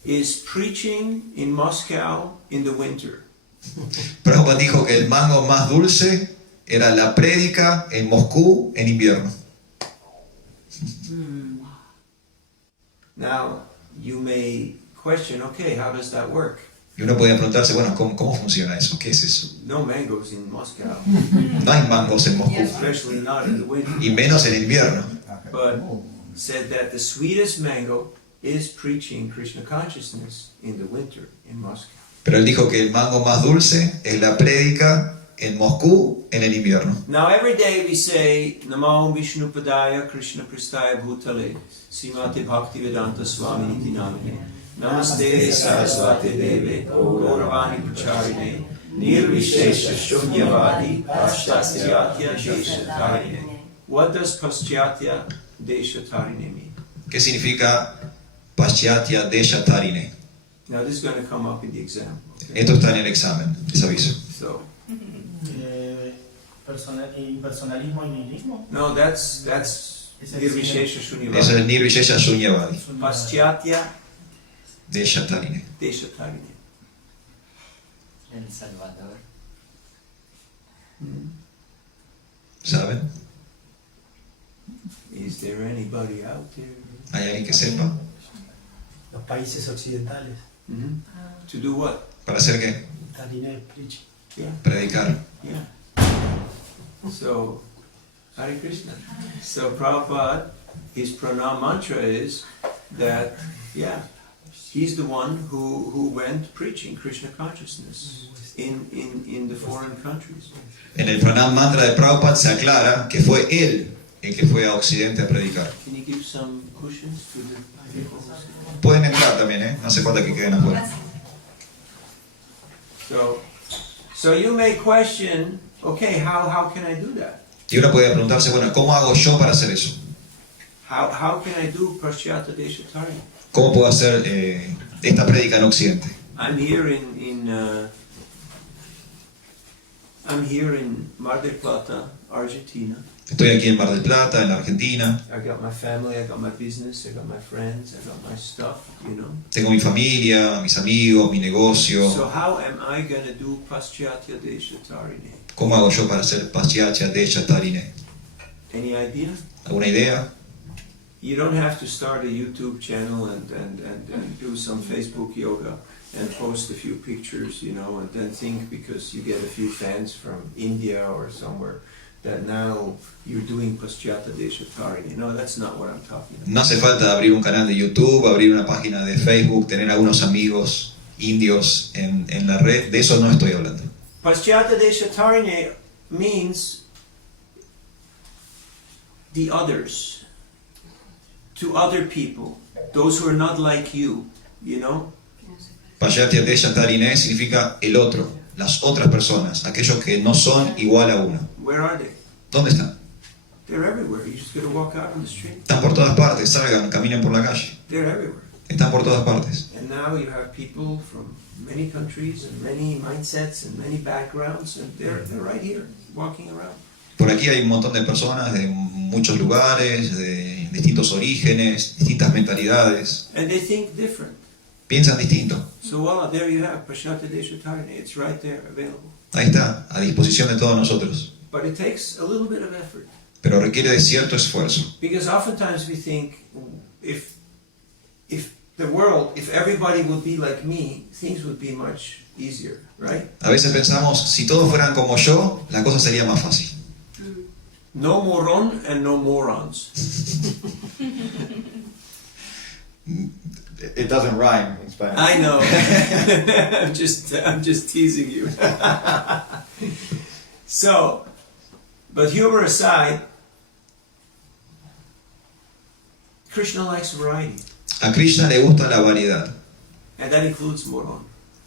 is preaching in Moscow in the winter. Prabhupada dijo que el mango más dulce era la prédica en Moscú en invierno. Now, you may question, okay, how does that work? Y uno podía preguntarse, bueno, ¿cómo funciona eso? ¿Qué es eso? No mangoes in Moscow, No hay mangos en Moscú, especially not in the winter. y menos en invierno. But said that the sweetest mango is preaching Krishna consciousness in the winter in Moscow. Pero él dijo que el mango más dulce es la prédica en Moscú en el invierno. Now every day we say Namo Vishnupadaya Krishna Pristaya Bhutale Srimati Bhaktivedanta Swami Niti Namine Namaste Saraswati Deve Gauravani Pracharine Nirvishesha Shunyavadi Paschatya Desha Tarine. What does Paschatya Desha Tarine mean? ¿Qué significa Paschatya Desha Tarine? Now this is going to come up in the exam. Okay? Esto está en el examen, les aviso. So Impersonalismo y nihilismo. no, that's Nirvishesha Eso Shunyavadi. es Nirvishesha Shunyavadi, Paschatya Desha Tarine. Desha Tarine. El Salvador. ¿Saben? Is there anybody out there? ¿Hay alguien que sepa? Los países occidentales. To do what? ¿Para hacer qué? Tarine preaching. Yeah, Predicar. yeah. So, Hare Krishna. So Prabhupada, his pranam mantra is that, yeah, he's the one who went preaching Krishna consciousness in the foreign countries. En el pranam mantra de Prabhupada se aclara que fue él el que fue a Occidente a predicar. Can you give some cushions to the people? Pueden entrar también, ¿eh? No hace falta que queden afuera. So you may question, okay, how can I do that? Y uno puede preguntarse, bueno, ¿cómo hago yo para hacer eso? How can I do Paschatya Desha Tarine? ¿Cómo puedo hacer esta prédica en Occidente? I'm here in Mar del Plata, Argentina. Estoy aquí en Mar del Plata, en la Argentina. I got my family, I got my business, I got my friends, I got my stuff, you know. Tengo mi familia, mis amigos, mi negocio. So how am I going to do Paschatya Desha Tarine? ¿Cómo hago yo para hacer Paschatya Desha Tarine? Any idea? ¿Alguna idea? You don't have to start a YouTube channel and do some Facebook yoga and post a few pictures, you know, and then think because you get a few fans from India or somewhere that now you're doing Paschata Deshatarine. No, that's not what I'm talking about. No hace falta abrir un canal de YouTube, abrir una página de Facebook, tener algunos amigos indios en la red. De eso no estoy hablando. Paschata Deshatarine means the others, to other people, those who are not like you, you know? Paschata Deshatarine significa el otro, las otras personas, aquellos que no son igual a uno. Where are they? ¿Dónde están? They're everywhere. You just gotta walk out on the street. Están por todas partes, salgan, caminen por la calle. They're everywhere. Están por todas partes. And now you have people from many countries and many mindsets and many backgrounds, and they're right here, walking around. Por aquí hay un montón de personas de muchos lugares, de distintos orígenes, distintas mentalidades. And they think different. Piensan distinto. So voila, there you have Paschata Deshatarine. It's right there, available. Ahí está, a disposición de todos nosotros. But it takes a little bit of effort. Pero requiere de cierto esfuerzo. Because oftentimes we think, if the world, if everybody would be like me, things would be much easier, right? A veces pensamos, si todos fueran como yo, la cosa sería más fácil. No moron and no morons. It doesn't rhyme in Spanish. I know. I'm just teasing you. So, but humor aside, Krishna likes variety, A Krishna le gusta la variedad. and that includes moron.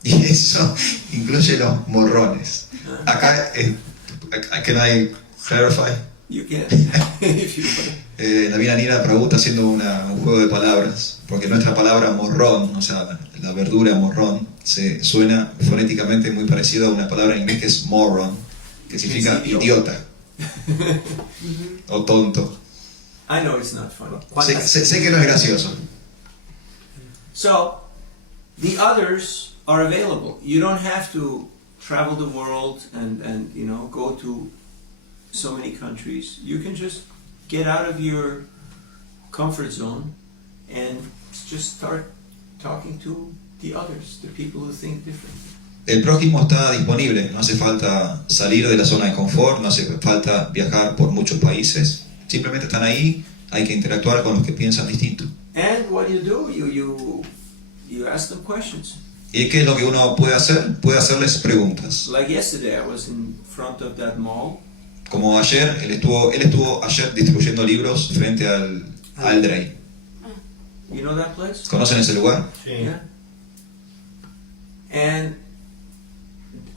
Y eso incluye los morrones. Acá, can I clarify? You can, if you want. Navina Nina Prabhu está haciendo un juego de palabras, porque nuestra palabra morrón, o sea, la verdura morrón, se suena fonéticamente muy parecido a una palabra en inglés que es moron, que significa idiota o tonto. I know it's not funny. Sé que no es gracioso. So, the others are available. You don't have to travel the world and you know, go to so many countries. You can just get out of your comfort zone and just start talking to the others, the people who think differently. El prójimo está disponible, no hace falta salir de la zona de confort, no hace falta viajar por muchos países, simplemente están ahí, hay que interactuar con los que piensan distinto. And what do? You ask them questions. ¿Y qué es lo que uno puede hacer? Puede hacerles preguntas. Like yesterday, I was in front of that mall. Como ayer, él estuvo ayer distribuyendo libros frente al Aldrey. You know that place? ¿Conocen ese lugar? Sí. Yeah. And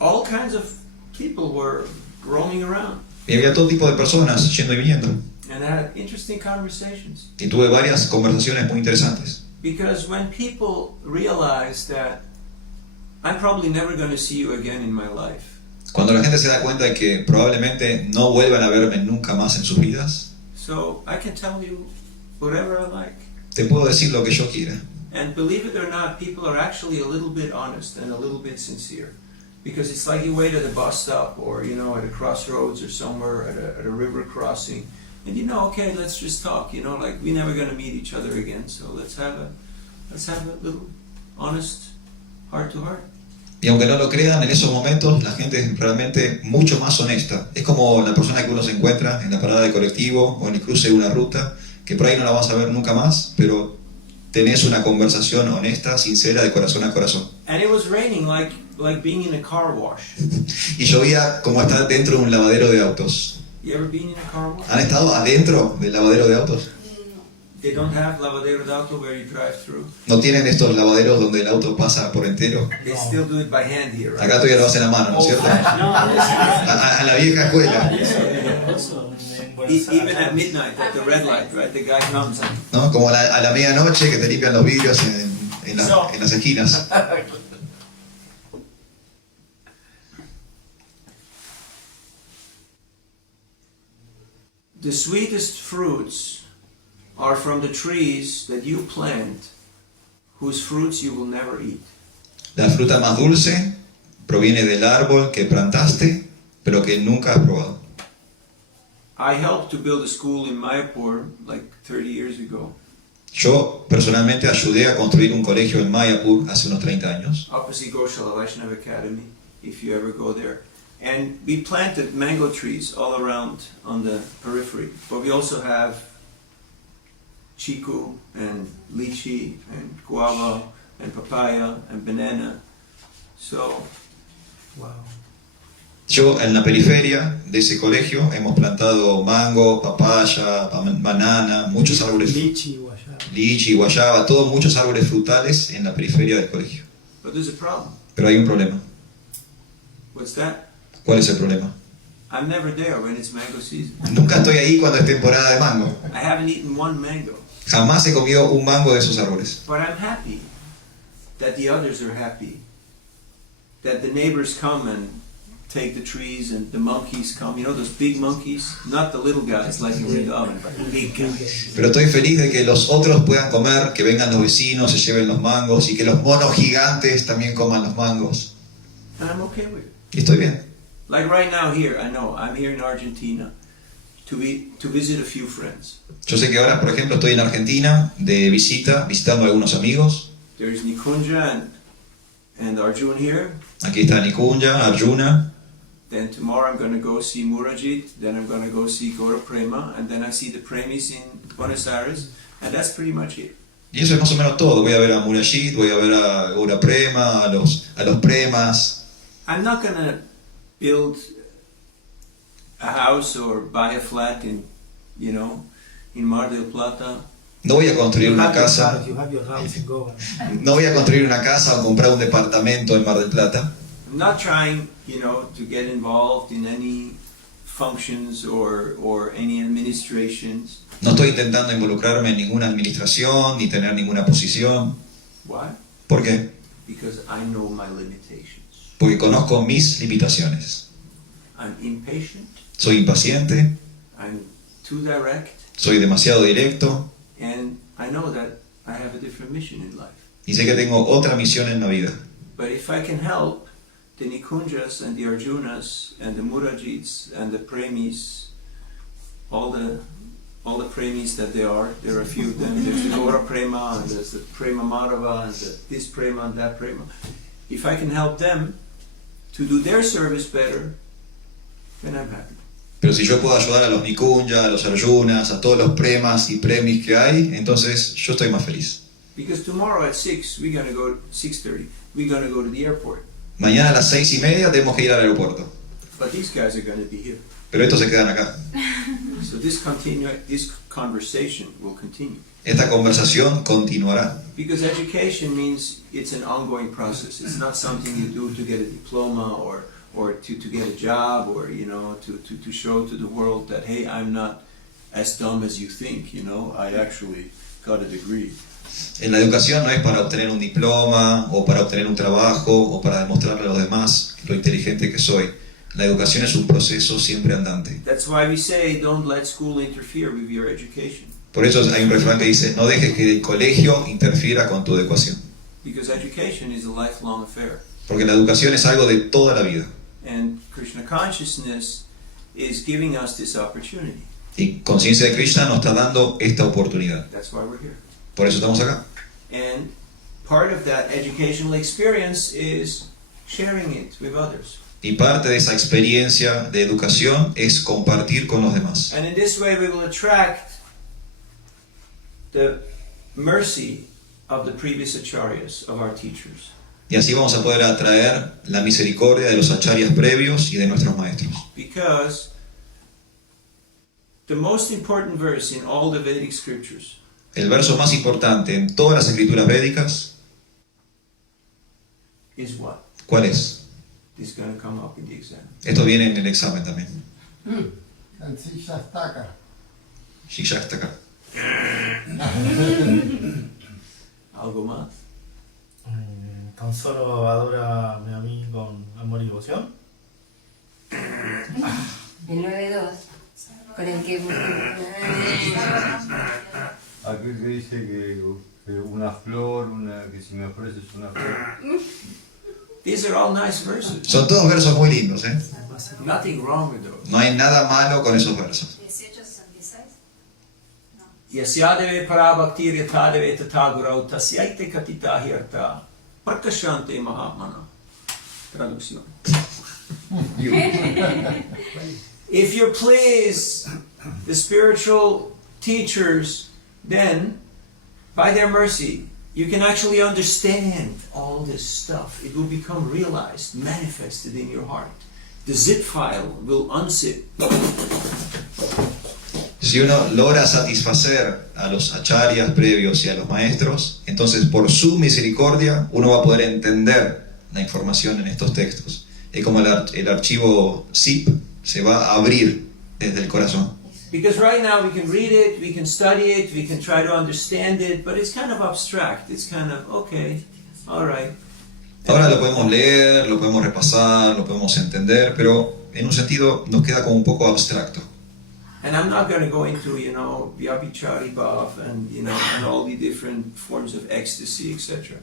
all kinds of people were roaming around. Y había todo tipo de personas yendo y viniendo. And I had interesting conversations. Y tuve varias conversaciones muy interesantes. Because when people realize that I'm probably never going to see you again in my life, Cuando la gente se da cuenta de que probablemente no vuelvan a verme nunca más en sus vidas, so I can tell you whatever I like. te puedo decir lo que yo quiera. And believe it or not, people are actually a little bit honest and a little bit sincere. Because it's like you wait at a bus stop or, you know, at a crossroads or somewhere at a river crossing. And you know, okay, let's just talk, you know, like we're never going to meet each other again. So let's have a little honest heart to heart. Y aunque no lo crean, en esos momentos la gente es realmente mucho más honesta. Es como la persona que uno se encuentra en la parada de colectivo o en el cruce de una ruta, que por ahí no la vas a ver nunca más, pero tenés una conversación honesta, sincera, de corazón a corazón. And it was raining like being in a car wash. Y llovía como estar dentro de un lavadero de autos. You ever been in a car wash? ¿Han estado adentro del lavadero de autos? They don't have lavadero de auto where you drive through. ¿No tienen estos lavaderos donde el auto pasa por entero? They still do it by hand here, right? Acá todavía lo hacen a mano, ¿no es cierto? A la vieja escuela, Eso en Buenos Even Aires. at midnight, at the red light, right? The guy comes and ¿no? Como a la medianoche que te limpian los vidrios en las esquinas. the sweetest fruits are from the trees that you plant, whose fruits you will never eat. La fruta más dulce proviene del árbol que plantaste, pero que nunca has probado. I helped to build a school in Mayapur like 30 years ago, Yo personalmente ayudé a construir un colegio en Mayapur hace unos 30 años, opposite Goshala Vaishnav Academy, if you ever go there. And we planted mango trees all around on the periphery, but we also have chiku and lychee and guava and papaya and banana. So, Wow. Yo en la periferia de ese colegio hemos plantado mango, papaya, banana, muchos árboles, Lichi, guayaba. lichi, guayaba, todos muchos árboles frutales en la periferia del colegio. but there's a problem. Pero hay un problema. What's that? ¿Cuál es el problema? I'm never there when it's mango season. Nunca estoy ahí cuando es temporada de mango. I haven't eaten one mango, Jamás he comido un mango de esos árboles. but I'm happy that the others are happy. That the neighbors come and take the trees and the monkeys come. You know those big monkeys? Not the little guys like in the oven, but the big guys. Pero estoy feliz de que los otros puedan comer, que vengan los vecinos, se lleven los mangos y que los monos gigantes también coman los mangos. And I'm okay with it. Y estoy bien. Like right now here, I know, I'm here in Argentina to visit a few friends. Yo sé que ahora, por ejemplo, estoy en Argentina de visita, visitando a algunos amigos. There's Nikunja and Arjun here. Aquí está Nikunja, Arjuna. Then tomorrow I'm going to go see Murajit. Then I'm going to go see Gora Prema. And then I see the Premis in Buenos Aires. And that's pretty much it. Y eso es más o menos todo. Voy a ver a Murajit, voy a ver a Gora Prema, a los Premas. I'm not going to build a house or buy a flat in Mar del Plata. No voy a construir You una have your casa. house, you have your house and go. No voy a construir una casa o comprar un departamento en Mar del Plata. I'm not trying, to get involved in any functions or any administrations. No estoy intentando involucrarme en ninguna administración ni tener ninguna posición. Why? ¿Por qué? Because I know my limitations. Porque conozco mis limitaciones. I'm impatient. Soy impaciente, I'm too direct. soy demasiado directo And I know that I have a different mission in life. y sé que tengo otra misión en la vida. But if I can help the Nikunjas and the Arjunas and the Murajits and the Premis, all the Premis that there are a few of them. There's the Gora Prema and there's the Prema Madhava and this Prema and that Prema. If I can help them to do their service better, then I'm happy. Pero si yo puedo ayudar a los Nikunja, a los Arjunas, a todos los Premas y Premis que hay, entonces yo estoy más feliz. Because tomorrow at 6:30, we're gonna go to the airport. Mañana a las 6:30 tenemos que ir al aeropuerto. But these guys are gonna be here. Pero estos se quedan acá. So this conversation will continue. Esta conversación continuará. Because education means it's an ongoing process. It's not something you do to get a diploma or to get a job or to show to the world that, hey, I'm not as dumb as you think, I actually got a degree. La educación no es para obtener un diploma o para obtener un trabajo o para demostrarle a los demás lo inteligente que soy. La educación es un proceso siempre andante. That's why we say don't let school interfere with your education. Por eso hay un refrán que dice, no dejes que el colegio interfiera con tu educación. Because education is a lifelong affair. Porque la educación es algo de toda la vida. And Krishna consciousness is giving us this opportunity. Y Conciencia de Krishna nos está dando esta oportunidad. That's why we're here. Por eso estamos acá. And part of that educational experience is sharing it with others. Y parte de esa experiencia de educación es compartir con los demás. And in this way we will attract the mercy of the previous acharyas, of our teachers. Y así vamos a poder atraer la misericordia de los acharyas previos y de nuestros maestros. Because the most important verse in all the Vedic scriptures El verso más importante en todas las escrituras védicas, is what? ¿cuál es? This is going to come up in the exam. Esto viene en el examen también. El Shastaka. Shikshastaka. ¿Algo más? ¿Tan solo adórame a mí con amor y devoción? El 9.2, con el que... Aquel que dice que una flor, que si me ofreces una flor. These are all nice verses. Son todos versos muy lindos, ¿eh? Nothing wrong with those. No hay nada malo con esos versos. 1866. Yasyadeve parabhaktir yatadeve tatagurau tasyaite katitahi arta prakashante mahamana. Traducción. If you please the spiritual teachers, then by their mercy, you can actually understand all this stuff. It will become realized, manifested in your heart. The zip file will unzip. Si uno logra satisfacer a los acharyas previos y a los maestros, entonces por su misericordia uno va a poder entender la información en estos textos. Es como el archivo zip se va a abrir desde el corazón. Because right now we can read it, we can study it, we can try to understand it, but it's kind of abstract. It's kind of, okay, all right. Ahora lo podemos leer, lo podemos repasar, lo podemos entender, pero en un sentido nos queda como un poco abstracto. And I'm not going to go into, Vyabhichari Bhav and all the different forms of ecstasy, etc.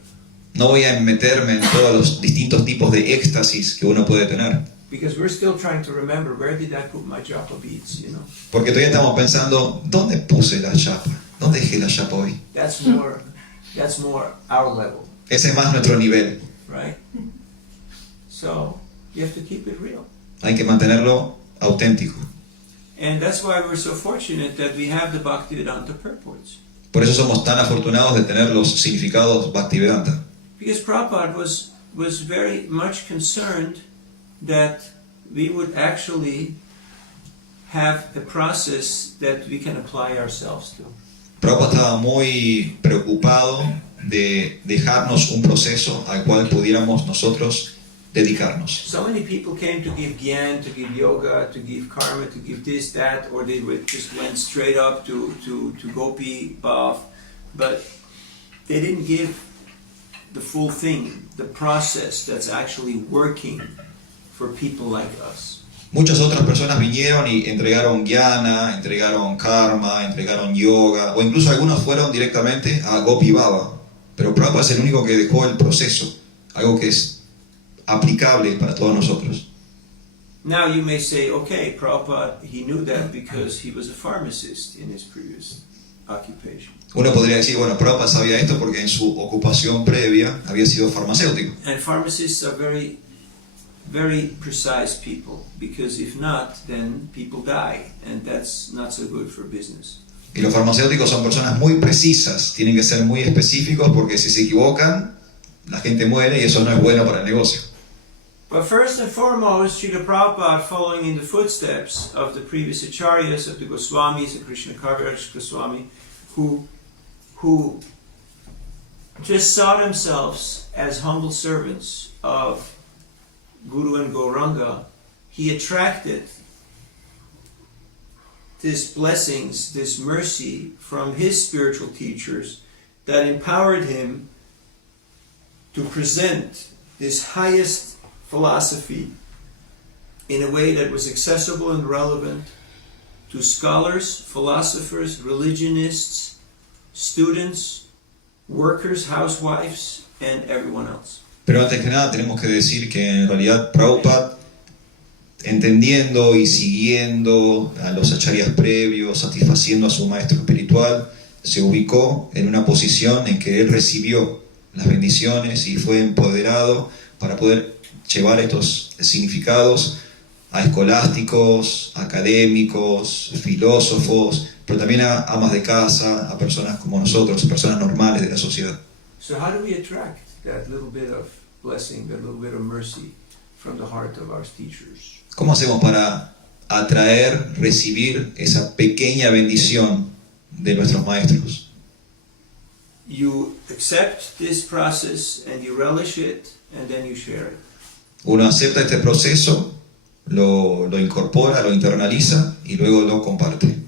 No voy a meterme en todos los distintos tipos de éxtasis que uno puede tener. Because we're still trying to remember, where did I put my japa beads, Porque todavía estamos pensando, ¿dónde puse la chapa? ¿Dónde dejé la chapa hoy? That's more our level, Ese es más nuestro nivel. right? So, you have to keep it real. Hay que mantenerlo auténtico. And that's why we're so fortunate that we have the Bhaktivedanta purports. Por eso somos tan afortunados de tener los significados Bhaktivedanta. Because Prabhupada was very much concerned that we would actually have a process that we can apply ourselves to. Prabhupada estaba muy preocupado de dejarnos un proceso al cual pudiéramos nosotros dedicarnos. So many people came to give gyan, to give yoga, to give karma, to give this, that, or they just went straight up to Gopi Bhav, but they didn't give the full thing, the process that's actually working for people like us. Muchas otras personas vinieron y entregaron jnana, entregaron karma, entregaron yoga, o incluso algunos fueron directamente a Gopi Baba. Pero Prabhupada es el único que dejó el proceso, algo que es aplicable para todos nosotros. Now you may say, okay, Prabhupada, he knew that because he was a pharmacist in his previous occupation. Uno podría decir, bueno, Prabhupada sabía esto porque en su ocupación previa había sido farmacéutico. And pharmacists are very, very precise people, because if not, then people die, and that's not so good for business. Y los farmacéuticos son personas muy precisas, tienen que ser muy específicos porque si se equivocan, la gente muere y eso no es bueno para el negocio. But first and foremost, Srila Prabhupada, following in the footsteps of the previous acharyas, of the Goswamis, of Krishna Kaviraj Goswami, who just saw themselves as humble servants of Guru and Gauranga, he attracted these blessings, this mercy from his spiritual teachers that empowered him to present this highest philosophy in a way that was accessible and relevant to scholars, philosophers, religionists, students, workers, housewives, and everyone else. Pero antes que nada tenemos que decir que en realidad Prabhupada, entendiendo y siguiendo a los acharyas previos, satisfaciendo a su maestro espiritual, se ubicó en una posición en que él recibió las bendiciones y fue empoderado para poder llevar estos significados a escolásticos, académicos, filósofos, pero también a amas de casa, a personas como nosotros, personas normales de la sociedad. So how do we attract that little bit of blessing, that little bit of mercy from the heart of our teachers? ¿Cómo hacemos para atraer, recibir esa pequeña bendición de nuestros maestros? You accept this process and you relish it, and then you share it. Uno acepta este proceso, lo incorpora, lo internaliza y luego lo comparte.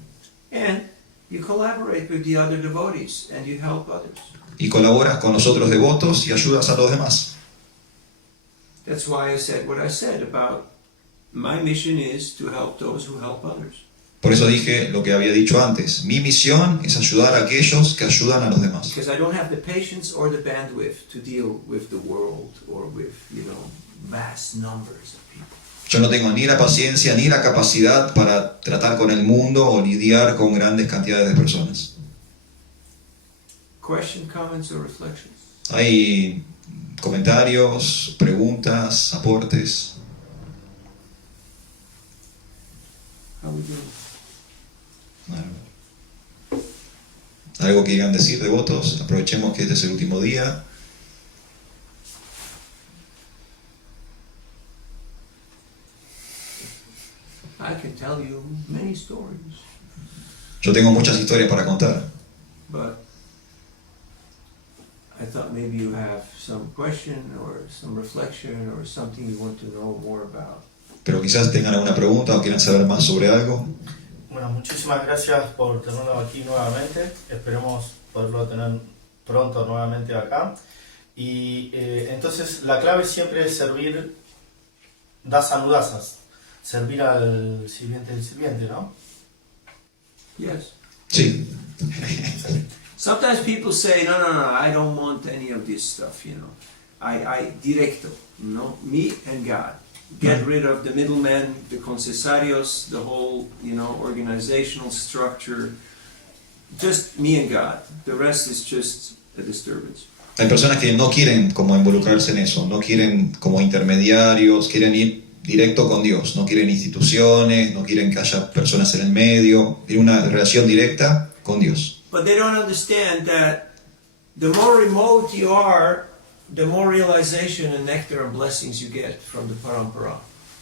And you collaborate with the other devotees and you help others. Y colaboras con los otros devotos y ayudas a los demás. That's why I said what I said about my mission is to help those who help others. Por eso dije lo que había dicho antes. Mi misión es ayudar a aquellos que ayudan a los demás. Because I don't have the patience or the bandwidth to deal with the world or with, vast numbers of people. Yo no tengo ni la paciencia ni la capacidad para tratar con el mundo o lidiar con grandes cantidades de personas. Question, comments, or reflections? ¿Hay comentarios, preguntas, aportes? How we doing? Bueno. Algo que quieran decir, devotos, aprovechemos que este es el último día. I can tell you many stories, Yo tengo muchas historias para contar, but I thought maybe you have some question or some reflection or something you want to know more about. pero quizás tengan alguna pregunta o quieran saber más sobre algo. Bueno, muchísimas gracias por tenerlo aquí nuevamente. Esperemos poderlo tener pronto nuevamente acá. Y entonces la clave siempre es servir dasanudasas, servir al sirviente del sirviente, ¿no? Yes. Sí, Sometimes people say, no, I don't want any of this stuff, I directo, me and God. Get rid of the middlemen, the concesarios, the whole, organizational structure. Just me and God. The rest is just a disturbance. hay personas que no quieren como involucrarse en eso, no quieren como intermediarios, quieren ir directo con Dios, no quieren instituciones, no quieren que haya personas en el medio, quieren una relación directa con Dios. But they don't understand that the more remote you are, the more realization and nectar and blessings you get from the parampara.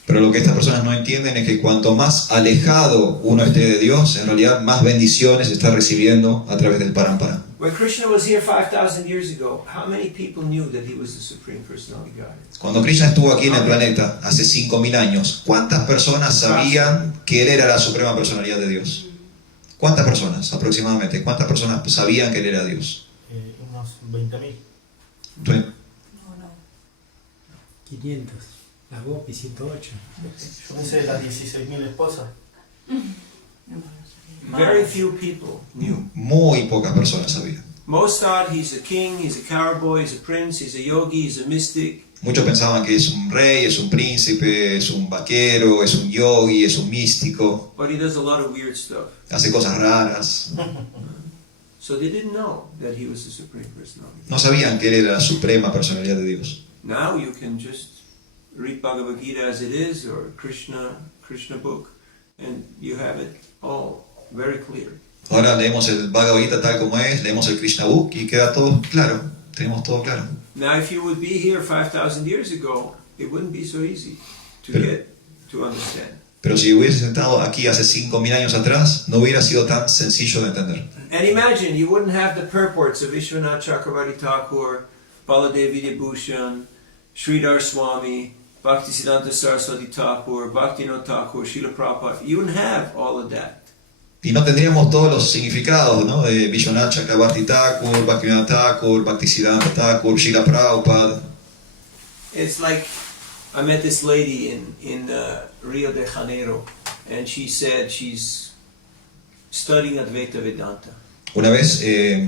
Pero lo que estas personas no entienden es que cuanto más alejado uno esté de Dios, en realidad más bendiciones está recibiendo a través del parampara. When Krishna was here 5,000 years ago, how many people knew that he was the Supreme Personality God? Cuando Krishna estuvo aquí en el planeta hace 5.000 años, ¿cuántas personas sabían que Él era la Suprema Personalidad de Dios? ¿Cuántas personas aproximadamente? ¿Cuántas personas sabían que Él era Dios? Unos 20.000. Entonces, 500. La Gopi 108. Yo pensé las 16.000 esposas. Very few people knew. muy pocas personas sabían. Most thought he's a king, he's a cowboy, he's a prince, he's a yogi, he's a mystic. Muchos pensaban que es un rey, es un príncipe, es un vaquero, es un yogi, es un místico, But he does a lot of weird stuff. hace cosas raras. So they didn't know that he was the Supreme Personality. No sabían que Él era la Suprema Personalidad de Dios. Now you can just read Bhagavad Gita as it is, or Krishna book, and you have it all very clear. Ahora leemos el Bhagavad Gita tal como es, leemos el Krishna Book y queda todo claro, tenemos todo claro. Now if you would be here 5,000 years ago, it wouldn't be so easy to Pero- get to understand. Pero si hubiese sentado aquí hace 5.000 años atrás, no hubiera sido tan sencillo de entender. And imagine, you wouldn't have the purports of Vishwanath Chakravarti Thakur, Baladevi Vibhushan, Sridhar Swami, Bhaktisiddhanta Saraswati Thakur, Bhaktivinoda Thakur, Srila Prabhupada. You wouldn't have all of that. Y no tendríamos todos los significados, ¿no? De Vishwanath Chakravarti Thakur, Bhaktivinoda Thakur, Bhaktisiddhanta Thakur, Srila Prabhupada. It's like, I met this lady in Rio de Janeiro, and she said she's studying Advaita Vedanta. Una vez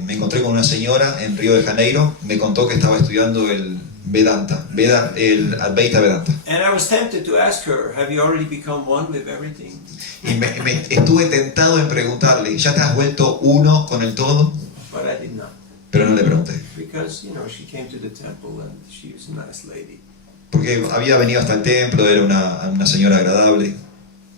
me encontré con una señora en Río de Janeiro, me contó que estaba estudiando el Vedanta, el Advaita Vedanta. And I was tempted to ask her, have you already become one with everything? Y me estuve tentado en preguntarle, ¿ya te has vuelto uno con el todo? But I did not. Pero no le pregunté, Because, she came to the temple and she was a nice lady. porque había venido hasta el templo, era una señora agradable.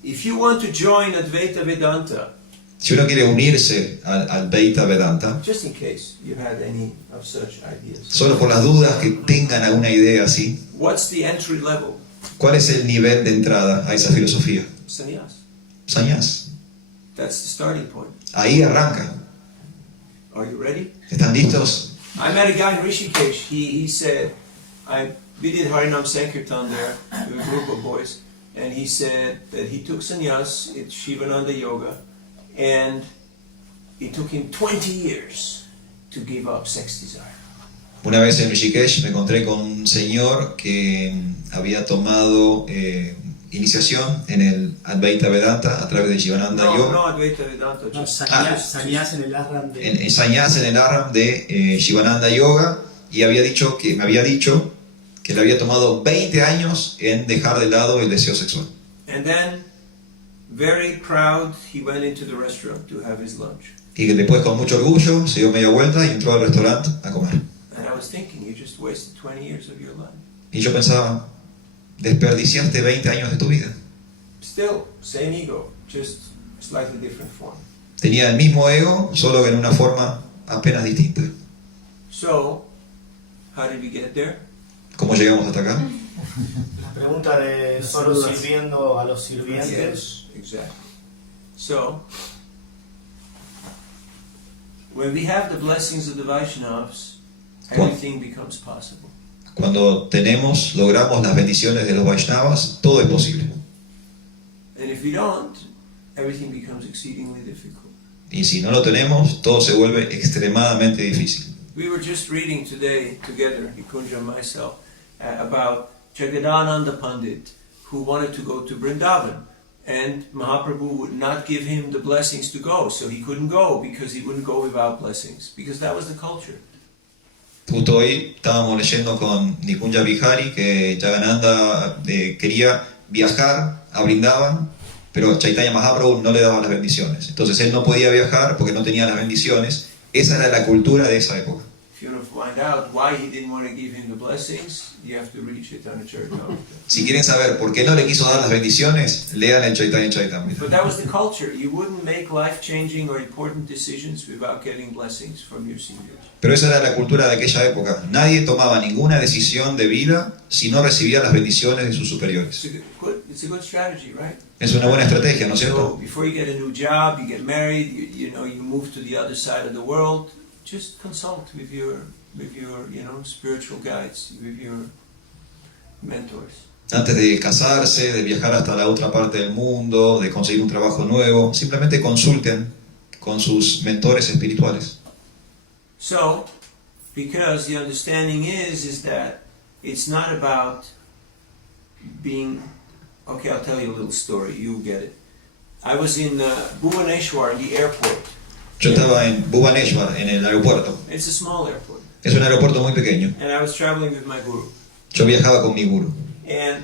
If you want to join Advaita Vedanta, Si uno quiere unirse al Advaita Vedanta, just in case you had any of such ideas, solo por las dudas que tengan alguna idea así, what's the entry level? ¿cuál es el nivel de entrada a esa filosofía? Sannyas. Sannyas. That's the starting point. Ahí arranca. Are you ready? ¿Están listos? I met a guy in Rishikesh. He said, we did Harinam Sankirtan there with a group of boys, and he said that he took sannyas at Shivananda Yoga, and it took him 20 years to give up sex desire. Una vez en Rishikesh me encontré con un señor que había tomado iniciación en el Advaita Vedanta a través de Shivananda Yoga. No Advaita Vedanta, No, just Sannyas en el Ashram de... En Sannyas en el Ashram de Shivananda Yoga, y me había dicho que le había tomado 20 años en dejar de lado el deseo sexual. And then, very proud, he went into the restaurant to have his lunch. Y que después con mucho orgullo se dio media vuelta y entró al restaurante a comer. And I was thinking, you just wasted 20 years of your life. Y yo pensaba, desperdiciaste 20 años de tu vida. Still, same ego. just slightly different form. Tenía el mismo ego, solo que en una forma apenas distinta. So, how did we get there? ¿Cómo llegamos hasta acá? La pregunta de solo sirviendo a los sirvientes. Yes, exactly. So, when we have the blessings of the Vaishnavas, everything becomes possible. Cuando logramos las bendiciones de los Vaishnavas, todo es posible. And if we don't, everything becomes exceedingly difficult. Y si no lo tenemos, todo se vuelve extremadamente difícil. We were just reading today together, Nikunja and myself, about Jagadananda Pandit, who wanted to go to Vrindavan. And Mahaprabhu would not give him the blessings to go, so he couldn't go because he wouldn't go without blessings, because that was the culture. Justo hoy estábamos leyendo con Nikunja Bihari que Jagadananda quería viajar a Vrindavan, pero Chaitanya Mahaprabhu no le daba las bendiciones. Entonces él no podía viajar porque no tenía las bendiciones. Esa era la cultura de esa época. If you want to find out why he didn't want to give him the blessings, you have to read Chaitanya Charitamrita. Si quieren saber por qué no le quiso dar las bendiciones, lean el Chaitanya Charitamrita. But that was the culture. You wouldn't make life-changing or important decisions without getting blessings from your seniors. Pero esa era la cultura de aquella época. Nadie tomaba ninguna decisión de vida si no recibía las bendiciones de sus superiores. It's a good strategy, right? Es una buena estrategia, ¿no es So cierto? before you get a new job, you get married, you move to the other side of the world, just consult with your spiritual guides, with your mentors. Antes de casarse, de viajar hasta la otra parte del mundo, de conseguir un trabajo nuevo, simplemente consulten con sus mentores espirituales. So, because the understanding is that it's not about being. Okay, I'll tell you a little story. You'll get it. I was in Bhubaneswar in the airport. Yo estaba en Bhubaneswar, en el aeropuerto. It's a small airport. Es un aeropuerto muy pequeño. And I was traveling with my guru. Yo viajaba con mi guru. And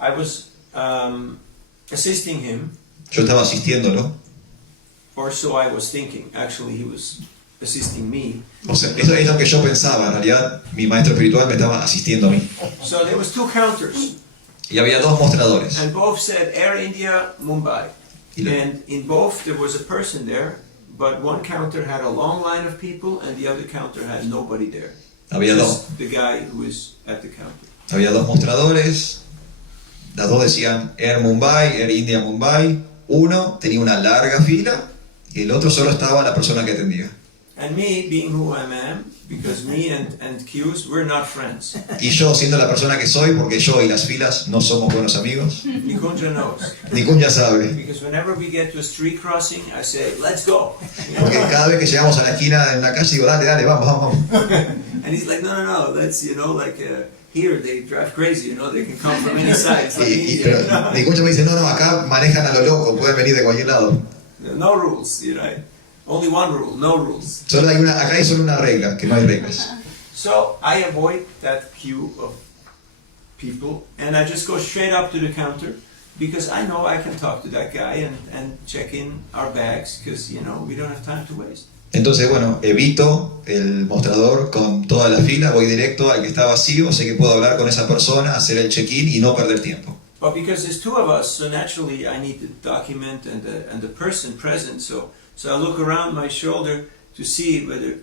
I was assisting him, Yo estaba asistiéndolo. or so I was thinking. Actually, he was assisting me. O sea, eso es lo que yo pensaba. En realidad, mi maestro espiritual me estaba asistiendo a mí. So there was 2 counters, Y había 2 mostradores. and both said Air India, Mumbai. Y lo- And in both there was a person there, but one counter had a long line of people, and the other counter had nobody there. Había Just the guy who was at the counter. Había 2 mostradores. Las 2 decían Air Mumbai, Air India Mumbai. Uno tenía una larga fila y el otro solo estaba la persona que atendía. And me, being who I am, because me and queues, we're not friends. Y yo, siendo la persona que soy, porque yo y las filas no somos buenos amigos, Nikunja knows. Nikun ya sabe. Because whenever we get to a street crossing, I say, let's go. You know? Porque cada vez que llegamos a la esquina en la calle digo, dale, dale, vamos, vamos. And he's like, no, let's, here they drive crazy, they can come from any side. It's like Pero India. Nikun ya me dice, no, acá manejan a lo loco, pueden venir de cualquier lado. No rules, Only one rule, no rules. Acá hay solo una regla, que no hay reglas. So I avoid that queue of people, and I just go straight up to the counter, because I know I can talk to that guy and check in our bags, because, we don't have time to waste. Entonces, bueno, evito el mostrador con toda la fila, voy directo al que está vacío, sé que puedo hablar con esa persona, hacer el check-in y no perder tiempo. But because there's 2 of us, so naturally I need the document and the person present. So I look around my shoulder to see whether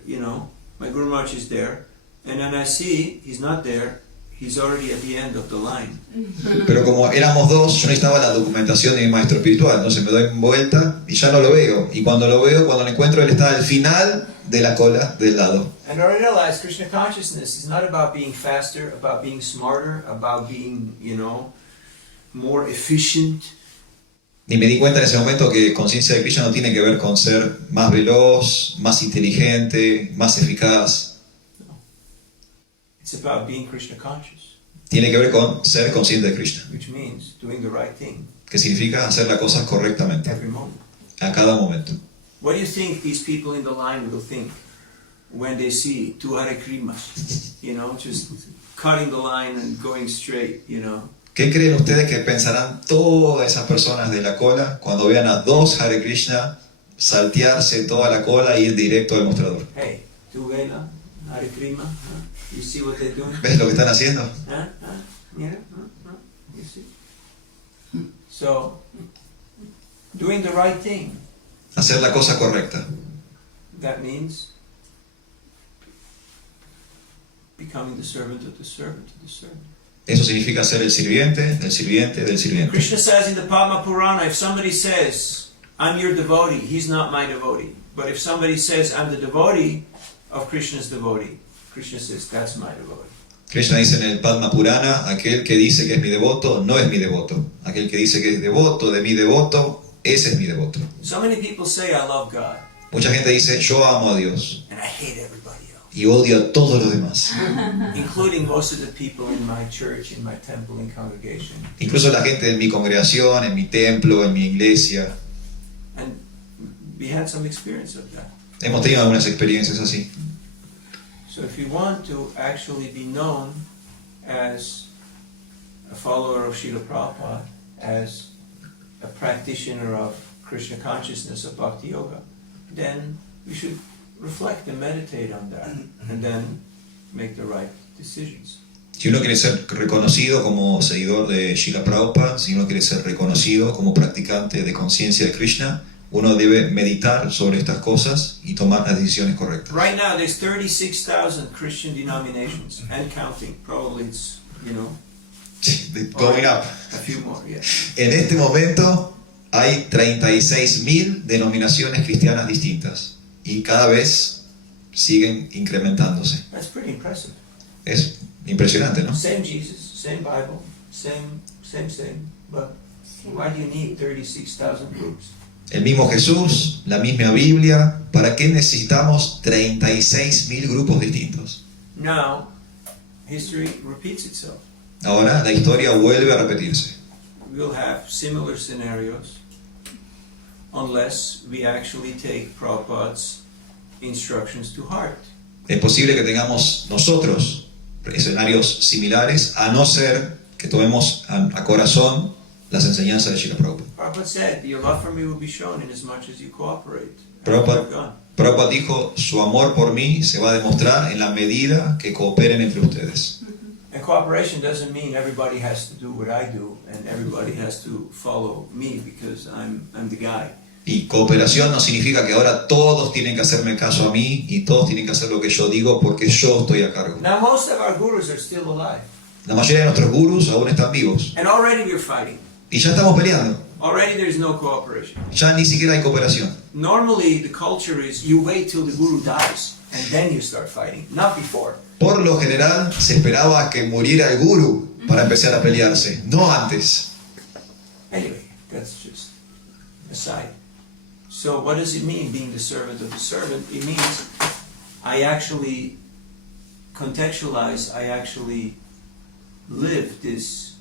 my Guru Maharaj is there, and then I see he's not there. He's already at the end of the line. Pero como éramos 2, yo necesitaba la documentación de mi maestro espiritual, entonces me doy vuelta y ya no lo veo. Y cuando lo veo, cuando lo encuentro, él está al final de la cola del lado. And I realize Krishna consciousness is not about being faster, about being smarter, about being more efficient. Y me di cuenta en ese momento que conciencia de Krishna no tiene que ver con ser más veloz, más inteligente, más eficaz. It's about being Krishna conscious, Tiene que ver con ser consciente de Krishna, which means doing the right thing que significa hacer las cosas correctamente, every moment. a cada momento. What do you think these people in the line will think when they see 2 Hare Krimas? Just cutting the line and going straight, ¿Qué creen ustedes que pensarán todas esas personas de la cola cuando vean a 2 Hare Krishna saltearse toda la cola e ir directo al mostrador? Hey, 2 Vela, Hare Krima, huh? You see what they're doing? ¿Ves lo que están haciendo? Mira, you see? So, Doing the right thing. Hacer la cosa correcta. That means becoming the servant of the servant of the servant. Eso significa ser el sirviente del sirviente del sirviente. Krishna says in the Padma Purana, if somebody says, I'm your devotee, he's not my devotee. But if somebody says, I'm the devotee of Krishna's devotee, Krishna says, that's my devotee. Krishna dice en el Padma Purana, aquel que dice que es mi devoto, no es mi devoto. Aquel que dice que es devoto de mi devoto, ese es mi devoto. So many people say, I love God, Mucha gente dice, yo amo a Dios and I hate everybody else, y odio a todos los demás. including most of the people in my church, in my temple and congregation. Incluso la gente en mi congregación, en mi templo, en mi iglesia. And we had some experience of that. Hemos tenido algunas experiencias así. So if you want to actually be known as a follower of Srila Prabhupada, as a practitioner of Krishna consciousness, of Bhakti Yoga, then you should reflect and meditate on that, and then make the right decisions. Si uno quiere ser reconocido como seguidor de Srila Prabhupada, si uno quiere ser reconocido como practicante de conciencia de Krishna, uno debe meditar sobre estas cosas y tomar las decisiones correctas. Right now there's 36,000 Christian denominations, and counting. Probably it's, Going up. a few more, yeah. En este momento hay 36.000 denominaciones cristianas distintas y cada vez siguen incrementándose. That's pretty impressive. Es impresionante, ¿no? Same Jesus, same Bible, same, but why do you need 36,000 groups? El mismo Jesús, la misma Biblia, ¿para qué necesitamos 36.000 grupos distintos? Now, history repeats itself. Ahora la historia vuelve a repetirse. We'll have similar scenarios unless we actually take Prabhupada's instructions to heart. Es posible que tengamos nosotros escenarios similares, a no ser que tomemos a corazón las enseñanzas de Srila Prabhupada. Prabhupada said, your love for me will be shown in as much as you cooperate. Prabhupada dijo, su amor por mí se va a demostrar en la medida que cooperen entre ustedes. And cooperation doesn't mean everybody has to do what I do and everybody has to follow me because I'm the guy. Y cooperación no significa que ahora todos tienen que hacerme caso a mí y todos tienen que hacer lo que yo digo porque yo estoy a cargo. Now most of our gurus are still alive. La mayoría de nuestros gurús aún están vivos And already we're fighting. y ya estamos peleando. Already there's no cooperation. Ya ni siquiera hay cooperación. Normally the culture is you wait till the guru dies and then you start fighting, not before. Por lo general se esperaba que muriera el gurú para empezar a pelearse, no antes. Anyway, that's just aside. So what does it mean being the servant of the servant? It means I actually contextualize, I actually live this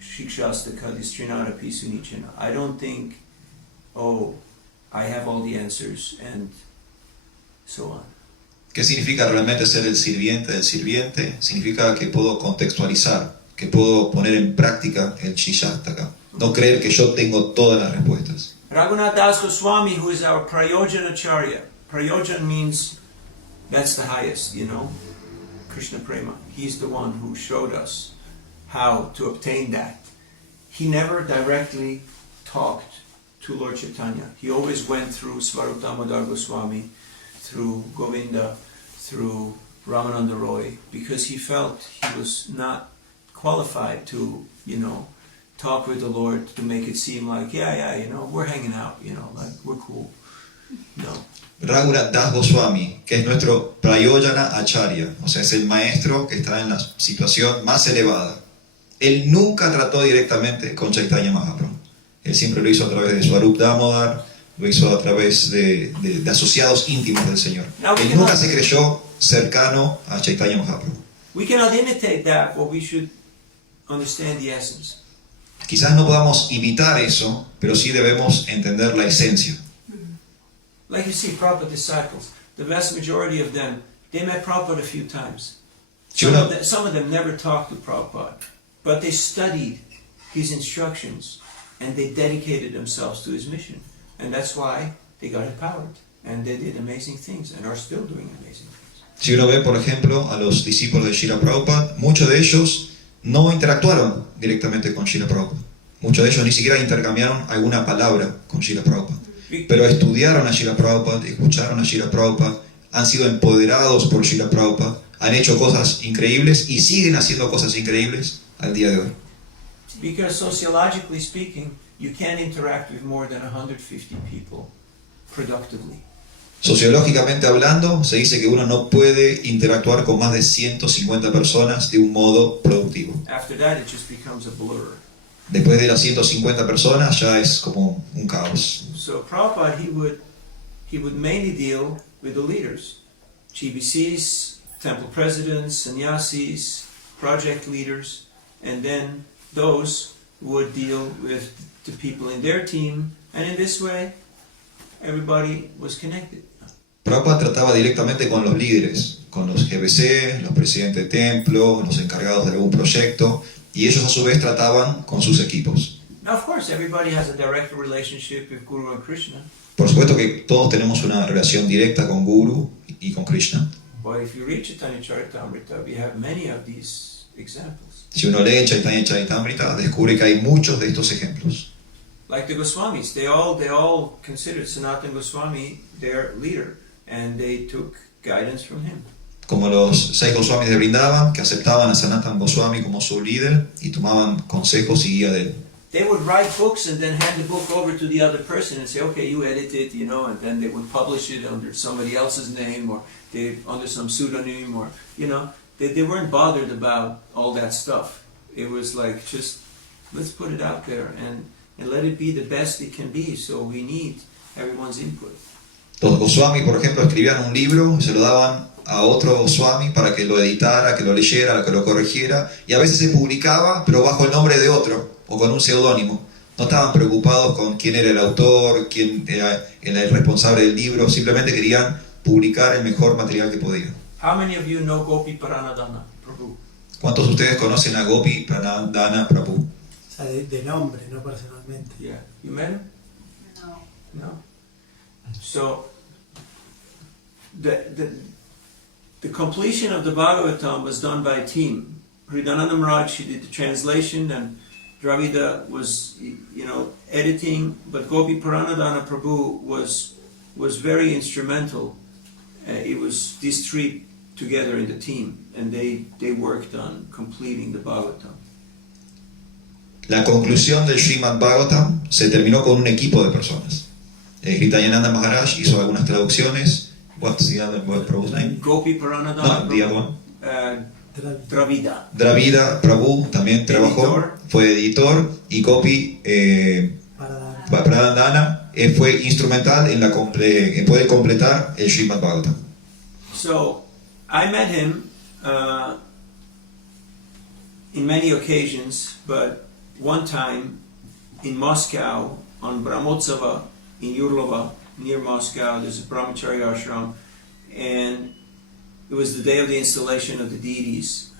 Shikshastaka, this Trinada Pisunichana. I don't think, oh, I have all the answers and so on. ¿Qué significa realmente ser el sirviente del sirviente? Significa que puedo contextualizar, que puedo poner en práctica el Shikshastaka. No creer que yo tengo todas las respuestas. Raghunath Das Goswami, who is our Prayojana Acharya. Prayojan means that's the highest, Krishna Prema. He's the one who showed us how to obtain that. He never directly talked to Lord Chaitanya. He always went through Swarup Damodar Goswami, through Govinda, through Ramananda Roy, because he felt he was not qualified to, talk with the Lord to make it seem like, we're hanging out, like we're cool. No. Raghunath Das Goswami, que es nuestro Prayojana Acharya, o sea, es el maestro que está en la situación más elevada. Él nunca trató directamente con Chaitanya Mahaprabhu. Él siempre lo hizo a través de Swarup Damodar, lo hizo a través de asociados íntimos del Señor. Él nunca se creyó cercano a Chaitanya Mahaprabhu. We cannot imitate that, but we should understand the essence. Quizás no podamos imitar eso, pero sí debemos entender la esencia. Like you see, Prabhupada disciples, the vast majority of them, they met Prabhupada a few times. Some of them never talked to Prabhupada, but they studied his instructions and they dedicated themselves to his mission. And that's why they got empowered and they did amazing things and are still doing amazing things. Si uno ve, por ejemplo, a los discípulos de Srila Prabhupada, muchos de ellos no interactuaron directamente con Srila Prabhupada, Muchos de ellos ni siquiera intercambiaron alguna palabra con Srila Prabhupada. Pero estudiaron a Srila Prabhupada, escucharon a Srila Prabhupada, han sido empoderados por Srila Prabhupada, han hecho cosas increíbles y siguen haciendo cosas increíbles al día de hoy. Because sociologically speaking, you can't interact with more than 150 people productively. Sociológicamente hablando, se dice que uno no puede interactuar con más de 150 personas de un modo productivo. After that, it just becomes a blur. Después de las 150 personas ya es como un caos. So Prabhupada, he would mainly deal with the leaders, GBCs, temple presidents, sannyasis, project leaders, and then those would deal with the people in their team, and in this way, everybody was connected. Prabhupada trataba directamente con los líderes, con los GBC, los presidentes de templo, los encargados de algún proyecto, y ellos a su vez trataban con sus equipos. Now, of course, everybody has a direct relationship with Guru and Krishna, Por supuesto que todos tenemos una relación directa con Guru y con Krishna. but if you read Chaitanya Charitamrita, we have many of these examples. Si uno lee Chaitanya Charitamrita, descubre que hay muchos de estos ejemplos. Like the Goswamis, they all considered Sanatana Goswami their leader, and they took guidance from him. Como los 6 Goswamis de Vrindavan, que aceptaban a Sanatana Goswami como su líder y tomaban consejos y guía de él. They would write books and then hand the book over to the other person and say, okay, you edit it, you know, and then they would publish it under somebody else's name or under some pseudonym or, you know, they weren't bothered about all that stuff. It was like, just, let's put it out there and let it be the best it can be, so we need everyone's input. Los Goswami, por ejemplo, escribían un libro y se lo daban a otro Goswami para que lo editara, que lo leyera, que lo corrigiera, y a veces se publicaba, pero bajo el nombre de otro, o con un seudónimo. No estaban preocupados con quién era el autor, quién era el responsable del libro, simplemente querían publicar el mejor material que podían. How many of you know Gopi Paranadhana Prabhu? ¿Cuántos de ustedes conocen a Gopi Pranadhana Prabhu? O sea, de nombre, no personalmente. Yeah. You met him? No. No. So, the completion of the Bhagavatam was done by a team. Hridananda Maharaj, he did the translation, and Dravida was, you know, editing, but Gopi Paranadhana Prabhu was very instrumental. It was these three together in the team, and they worked on completing the Bhagavatam. La conclusión del Srimad Bhagavatam se terminó con un equipo de personas. Hridayananda Maharaj hizo algunas traducciones. What's the other Prabhu's name? Gopi Paranadhana No, the other one. Dravida. Dravida Prabhu también trabajó, fue editor, y Gopi Pranadhana fue instrumental en poder completar el Srimad Bhagavatam. So, I met him in many occasions, but one time in Moscow on Brahmotsava in Yurlova, near Moscow, there's a brahmachari ashram, and it was the day of the installation of the deities.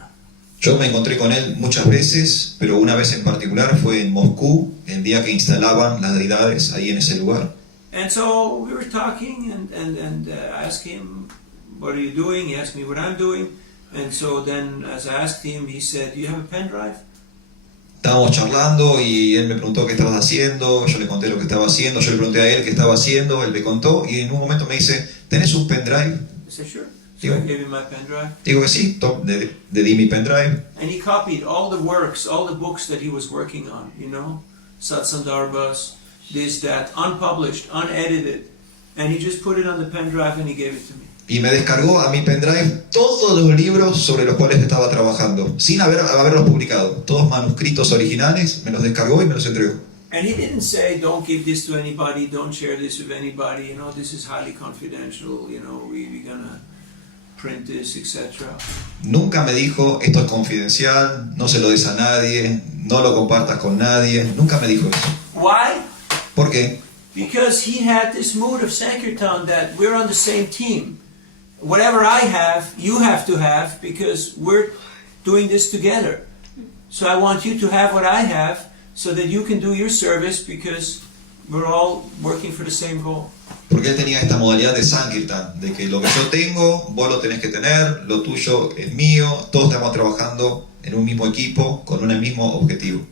Yo me encontré con él muchas veces, pero una vez en particular fue en Moscú, el día que instalaban las deidades ahí en ese lugar. And so we were talking, and I asked him, what are you doing? He asked me what I'm doing. And so then as I asked him, he said, do you have a pen drive? Estábamos charlando y él me preguntó qué estabas haciendo, yo le conté lo que estaba haciendo, yo le pregunté a él qué estaba haciendo, él me contó y en un momento me dice, ¿tenés un pendrive? I said, sure. So I gave him my pen drive. Digo que sí, le di mi pendrive. And he copied all the works, all the books that he was working on, you know, Satsandarbhas, this, that, unpublished, unedited. And he just put it on the pen drive and he gave it to me. Y me descargó a mi pendrive todos los libros sobre los cuales estaba trabajando, sin haberlos publicado. Todos manuscritos originales, me los descargó y me los entregó. And he didn't say, don't give this to anybody, don't share this with anybody, you know, this is highly confidential, you know, we're gonna print this, etc. Nunca me dijo, esto es confidencial, no se lo des a nadie, no lo compartas con nadie. Nunca me dijo eso. Why? ¿Por qué? Because he had this mood of Sankirtan that we're on the same team. Whatever I have, you have to have, because we're doing this together. So I want you to have what I have, so that you can do your service, because we're all working for the same goal. Porque él tenía esta modalidad de Sankirtan, de que lo que yo tengo, vos lo tenés que tener, lo tuyo es mío, todos estamos trabajando en un mismo equipo, con un mismo objetivo.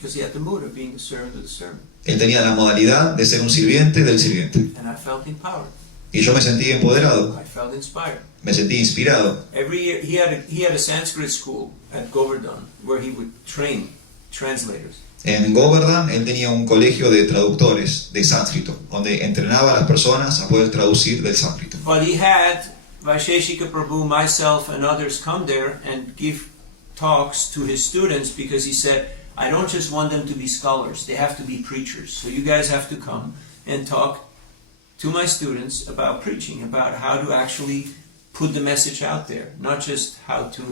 because he had the mood of being the servant of the servant. Él tenía la modalidad de ser un sirviente del sirviente. And I felt empowered. Y yo me sentí empoderado, I felt inspired. me sentí inspirado. Every year he had a Sanskrit school at Govardhan where he would train translators. En Govardhan él tenía un colegio de traductores de sánscrito, donde entrenaba a las personas a poder traducir del sánscrito. But he had Vaisheshika Prabhu, myself, and others come there and give talks to his students because he said, I don't just want them to be scholars, they have to be preachers. So you guys have to come and talk to my students about preaching, about how to actually put the message out there, not just how to,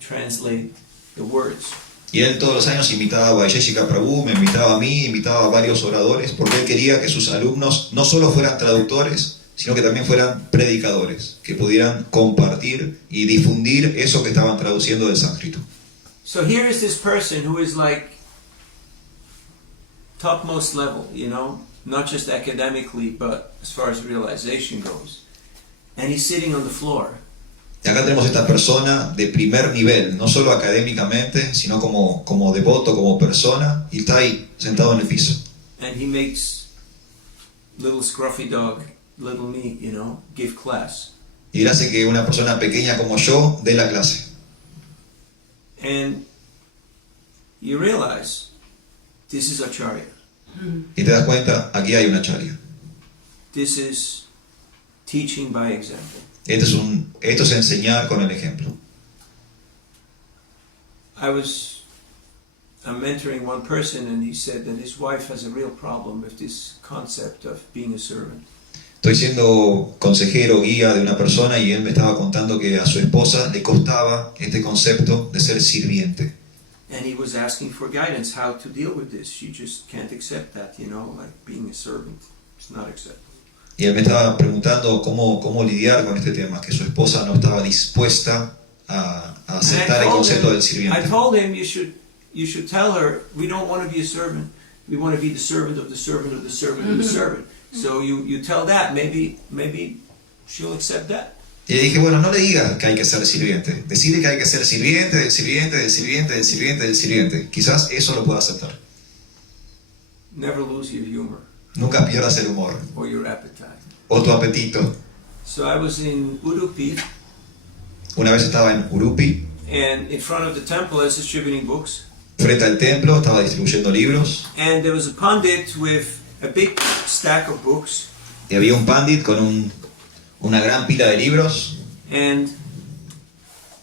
translate the words. Y él todos los años invitaba a Vaisheshika Prabhu, me invitaba a mí, invitaba a varios oradores, porque él quería que sus alumnos no solo fueran traductores, sino que también fueran predicadores, que pudieran compartir y difundir eso que estaban traduciendo del sánscrito. So here is this person who is like topmost level, not just academically, but as far as realization goes. And he's sitting on the floor. Y acá tenemos esta persona de primer nivel, no solo académicamente, sino como devoto, como persona, y está ahí, sentado en el piso. And he makes little scruffy dog, little me, give class. Y él hace que una persona pequeña como yo dé la clase. And you realize this is Acharya. Y te das cuenta, aquí hay una acharya. This is teaching by example. Esto es enseñar con el ejemplo. I'm mentoring one person and he said that his wife has a real problem with this concept of being a servant. Estoy siendo consejero, guía de una persona y él me estaba contando que a su esposa le costaba este concepto de ser sirviente. And he was asking for guidance how to deal with this. She just can't accept that, like being a servant. It's not acceptable. Y él me estaba preguntando cómo lidiar con este tema, que su esposa no estaba dispuesta a aceptar el concepto del sirviente. I told him you should tell her we don't want to be a servant. We want to be the servant of the servant of the servant of the servant. So you tell that, maybe she'll accept that. Y le dije, bueno, no le digas que hay que ser sirviente. Decirle que hay que ser sirviente, del sirviente, del sirviente, del sirviente, del sirviente. Quizás eso lo pueda aceptar. Never lose your humor. Nunca pierdas el humor. Or your appetite. O tu apetito. So I was in Udupi. Una vez estaba en Udupi. And in front of the temple I was distributing books. Frente al templo estaba distribuyendo libros. And there was a pandit with a big stack of books. Y había un pandit con una gran pila de libros. And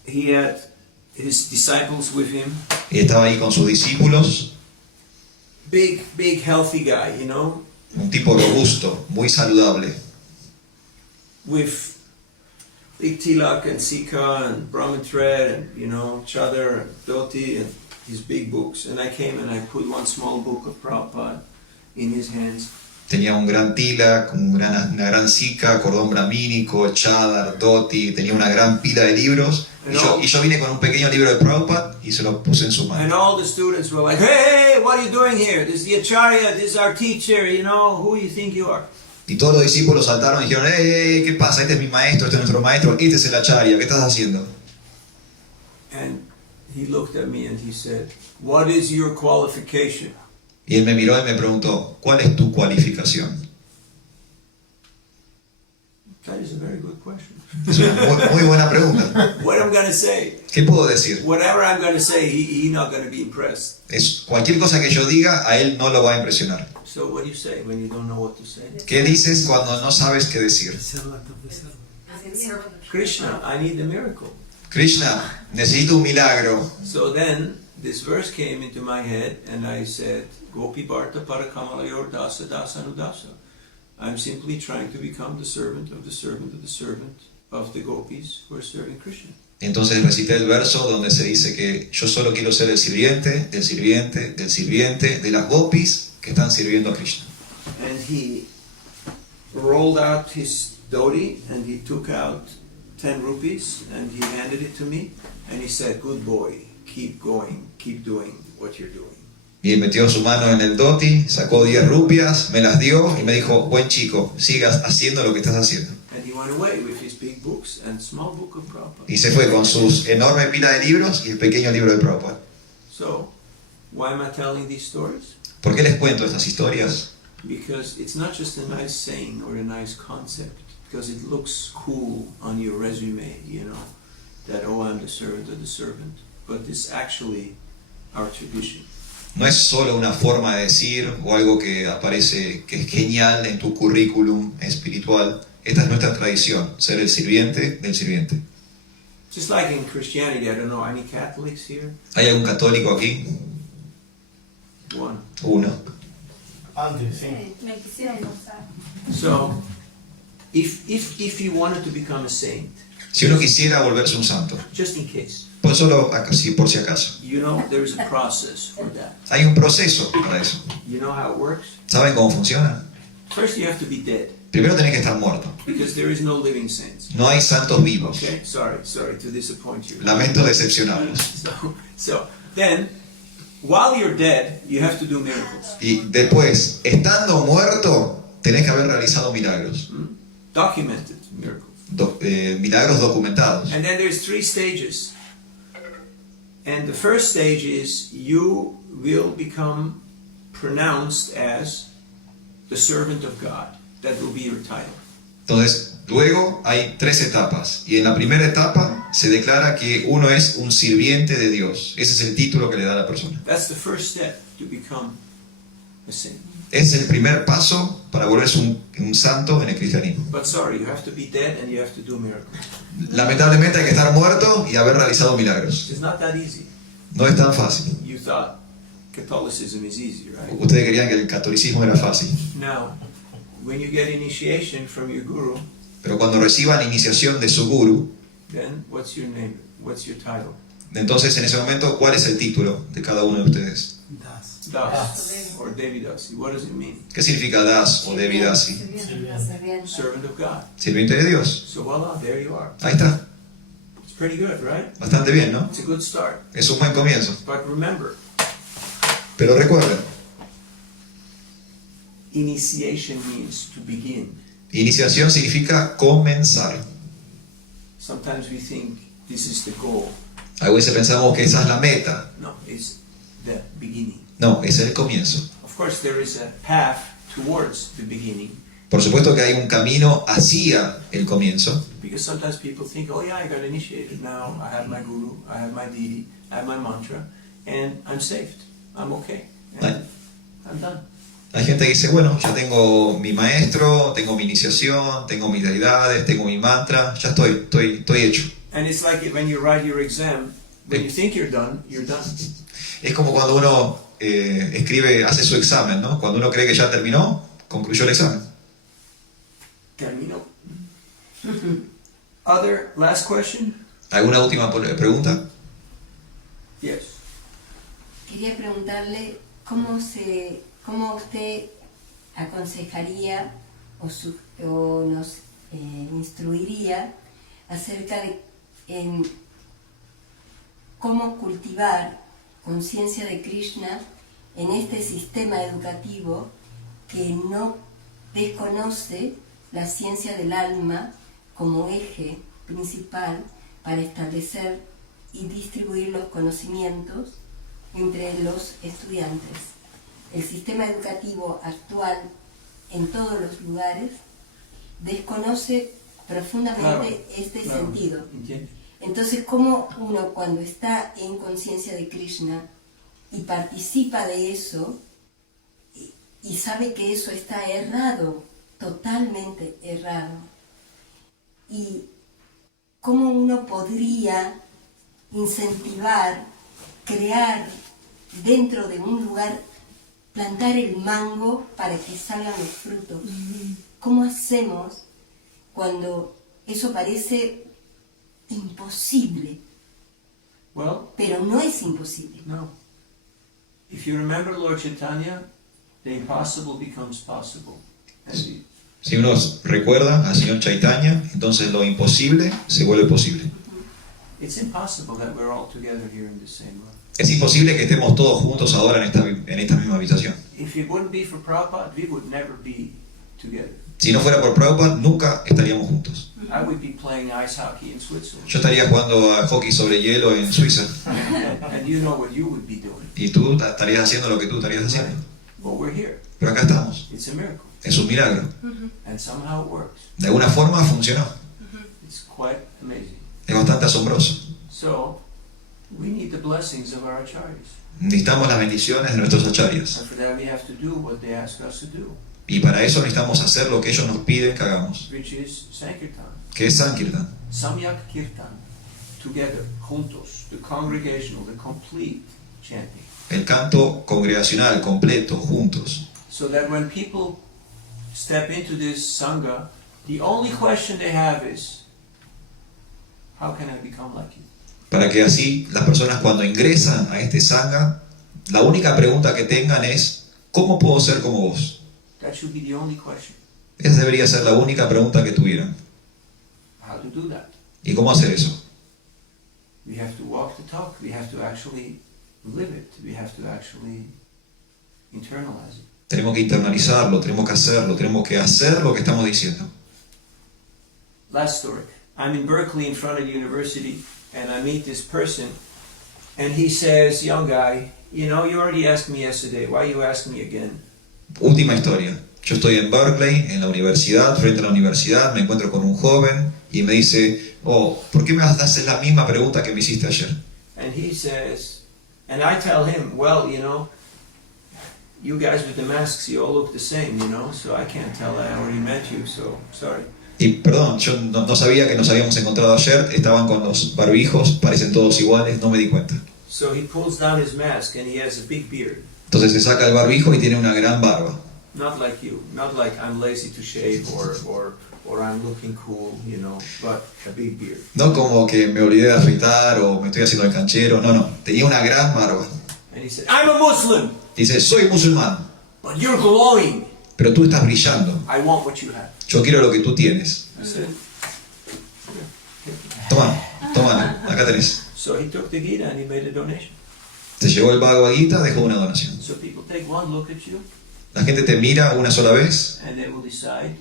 he had his disciples with him. Y estaba ahí con sus discípulos. Big healthy guy, Un tipo robusto, muy saludable. With big tilak and sika and Brahman thread and chadar and dhoti and his big books. And I came and I put one small book of Prabhupada in his hands. Tenía un gran tilak, una gran sika, cordón brahmínico, chadar, dhoti, tenía una gran pila de libros. Y yo vine con un pequeño libro de Prabhupada y se lo puse en su mano. And all the students were like, hey, what are you doing here? This is the Acharya, this is our teacher, who do you think you are? Y todos los discípulos saltaron y dijeron, hey, ¿qué pasa? Este es mi maestro, este es nuestro maestro, este es el Acharya, ¿qué estás haciendo? And he looked at me and he said, what is your qualification? Y él me miró y me preguntó, ¿cuál es tu cualificación? That is a very good question. Es una muy buena pregunta. What am I going to say? ¿Qué puedo decir? Whatever I'm going to say, he's not going to be impressed. Cualquier cosa que yo diga, a él no lo va a impresionar. So what do you say when you don't know what to say? ¿Qué dices cuando no sabes qué decir? Krishna, I need a miracle. Krishna, necesito un milagro. So then this verse came into my head and I said, Gopi Bharta Parakamalayor Dasa Dasa Anudasa. I'm simply trying to become the servant of the servant of the servant of the gopis who are serving Krishna. Entonces recité el verso donde se dice que yo solo quiero ser el sirviente, del sirviente, del sirviente, de las gopis que están sirviendo a Krishna. And he rolled out his dhoti and he took out 10 rupees and he handed it to me and he said, good boy, keep going, keep doing what you're doing. Y él metió su mano en el dhoti, sacó 10 rupias, me las dio y me dijo, buen chico, sigas haciendo lo que estás haciendo. And he went away with his big books and small book of Prabhupada. Y se fue con sus enorme pila de libros y el pequeño libro de Prabhupada. So, Why am I telling these stories? ¿Por qué les cuento estas historias? Because it's not just a nice saying or a nice concept, because it looks cool on your resume, you know, that, oh, I'm the servant of the servant. But it's actually our tradition. No es solo una forma de decir o algo que aparece, que es genial en tu currículum espiritual. Esta es nuestra tradición, ser el sirviente del sirviente. Just like in Christianity, I don't know, any Catholics here? ¿Hay algún católico aquí? One. Uno. Antes, sí. Me quisiera gozar. So, if you wanted to become a saint, Si uno quisiera volverse un santo, just in case, pues solo por si acaso. you know there is a process for that. Hay un proceso para eso. You know how it works? ¿Saben cómo funciona? First you have to be dead, Primero tenés que estar muerto. because there is no living saints. No hay santos vivos. Okay? Sorry to disappoint you. Lamento decepcionarlos. So then, while you're dead, you have to do miracles. Y después, estando muerto, tenés que haber realizado milagros. Documented miracles. Milagros documentados. And then there's 3 stages. And the first stage is you will become pronounced as the servant of God. That will be your title. Entonces, luego hay 3 etapas. Y en la primera etapa se declara que uno es un sirviente de Dios. Ese es el título que le da a la persona. That's the first step to become a saint. Es el primer paso para volverse un santo en el cristianismo. But sorry, you have to be dead and you have to do miracles. Lamentablemente hay que estar muerto y haber realizado milagros. It's not that easy. No es tan fácil. You thought Catholicism is easy, right? Ustedes querían que el catolicismo era fácil. Now, when you get initiation from your guru, Pero cuando reciban iniciación de su guru, then what's your name? What's your title? entonces en ese momento, ¿cuál es el título de cada uno de ustedes? Das. Das or Devidasi. What does it mean? ¿Qué significa das o devidasi? Sirviente. Servant of God. Sirviente de Dios. So voila, there you are. Ahí está. It's pretty good, right? Bastante bien, ¿no? It's a good start. Es un buen comienzo. But remember, Pero recuerden, initiation means to begin. iniciación significa comenzar. Sometimes we think this is the goal. A veces pensamos que esa es la meta. No, it's the beginning. No, es el comienzo. Of course, there is a path towards the beginning, Por supuesto que hay un camino hacia el comienzo, because sometimes people think, oh yeah, I got initiated now, I have my guru, I have my deity, I have my mantra, and I'm saved, I'm okay, and I'm done. Hay gente que dice, bueno, ya tengo mi maestro, tengo mi iniciación, tengo mis deidades, tengo mi mantra, ya estoy hecho. And it's like when you write your exam, when you think you're done, you're done. Es como cuando uno hace su examen, ¿no? Cuando uno cree que ya terminó, concluyó el examen. Termino. Other, last question? ¿Alguna última pregunta? Yes. Quería preguntarle cómo usted aconsejaría o nos instruiría acerca de cómo cultivar conciencia de Krishna en este sistema educativo que no desconoce la ciencia del alma como eje principal para establecer y distribuir los conocimientos entre los estudiantes. El sistema educativo actual en todos los lugares desconoce profundamente este sentido. Entiendo. Entonces, ¿cómo uno cuando está en conciencia de Krishna y participa de eso y sabe que eso está errado, totalmente errado, y cómo uno podría incentivar, crear dentro de un lugar, plantar el mango para que salgan los frutos? ¿Cómo hacemos cuando eso parece imposible? Well, Pero no es imposible. no. If you remember Lord Chaitanya, the impossible becomes possible. And Si uno recuerda al señor Chaitanya, entonces lo imposible se vuelve posible. it's impossible that we're all together here in the same room. Es imposible que estemos todos juntos ahora en esta misma habitación. If it wouldn't be for Prabhupada, we would never be together. Si no fuera por Prabhupada, nunca estaríamos juntos. I would be playing ice hockey in Switzerland. Yo estaría jugando a hockey sobre hielo en Suiza. And you know what you would be doing. Y tú estarías haciendo lo que tú estarías haciendo. But we're here. Pero acá estamos. It's a miracle. Es un milagro. And somehow it works. De alguna forma funcionó. It's quite amazing. Es bastante asombroso. So, we need the blessings of our acharyas. Necesitamos las bendiciones de nuestros acharyas. And for that we have to do what they ask us to do, Y para eso necesitamos hacer lo que ellos nos piden que hagamos. which is Sankirtan. Que es Sankirtan. Samyak Kirtan. Together, juntos, the congregational, the complete chanting. El canto congregacional, completo, juntos. So that when people step into this Sangha, the only question they have is, how can I become like you? Para que así las personas cuando ingresan a este Sangha, la única pregunta que tengan es, ¿cómo puedo ser como vos? That should be the only question. Esa debería ser la única pregunta que tuvieran. How to do that? ¿Y cómo hacer eso? We have to walk the talk. We have to actually live it. We have to actually internalize it. Tenemos que internalizarlo, tenemos que hacerlo, tenemos que hacer lo que estamos diciendo. Last story. I'm in Berkeley in front of the university, and I meet this person, and he says, young guy, you know, you already asked me yesterday, why you ask me again? Última historia. Yo estoy en Berkeley, en la universidad, frente a la universidad, me encuentro con un joven y me dice, oh, ¿por qué me haces la misma pregunta que me hiciste ayer? And he says, and I tell him, well, you know, you guys with the masks, you all look the same, you know, so I can't tell, I already met you, so sorry. Y perdón, yo no sabía que nos habíamos encontrado ayer, estaban con los barbijos, parecen todos iguales, no me di cuenta. So he pulls down his mask and he has a big beard. Entonces se saca el barbijo y tiene una gran barba. Not like you, not like I'm lazy to shave or I'm looking cool, you know, but a big beard. No como que me olvidé de afeitar o me estoy haciendo el canchero, no, tenía una gran barba. And he said, I'm a Muslim, Dice, soy musulmán, but you're glowing. pero tú estás brillando. I want what you have. Yo quiero lo que tú tienes. I said, Toma, acá tenés. so he took the Gita and he made a donation. Se llevó el Bhagavad Gita, dejó una donación. So people take one look at you La gente te mira una sola vez and they will decide,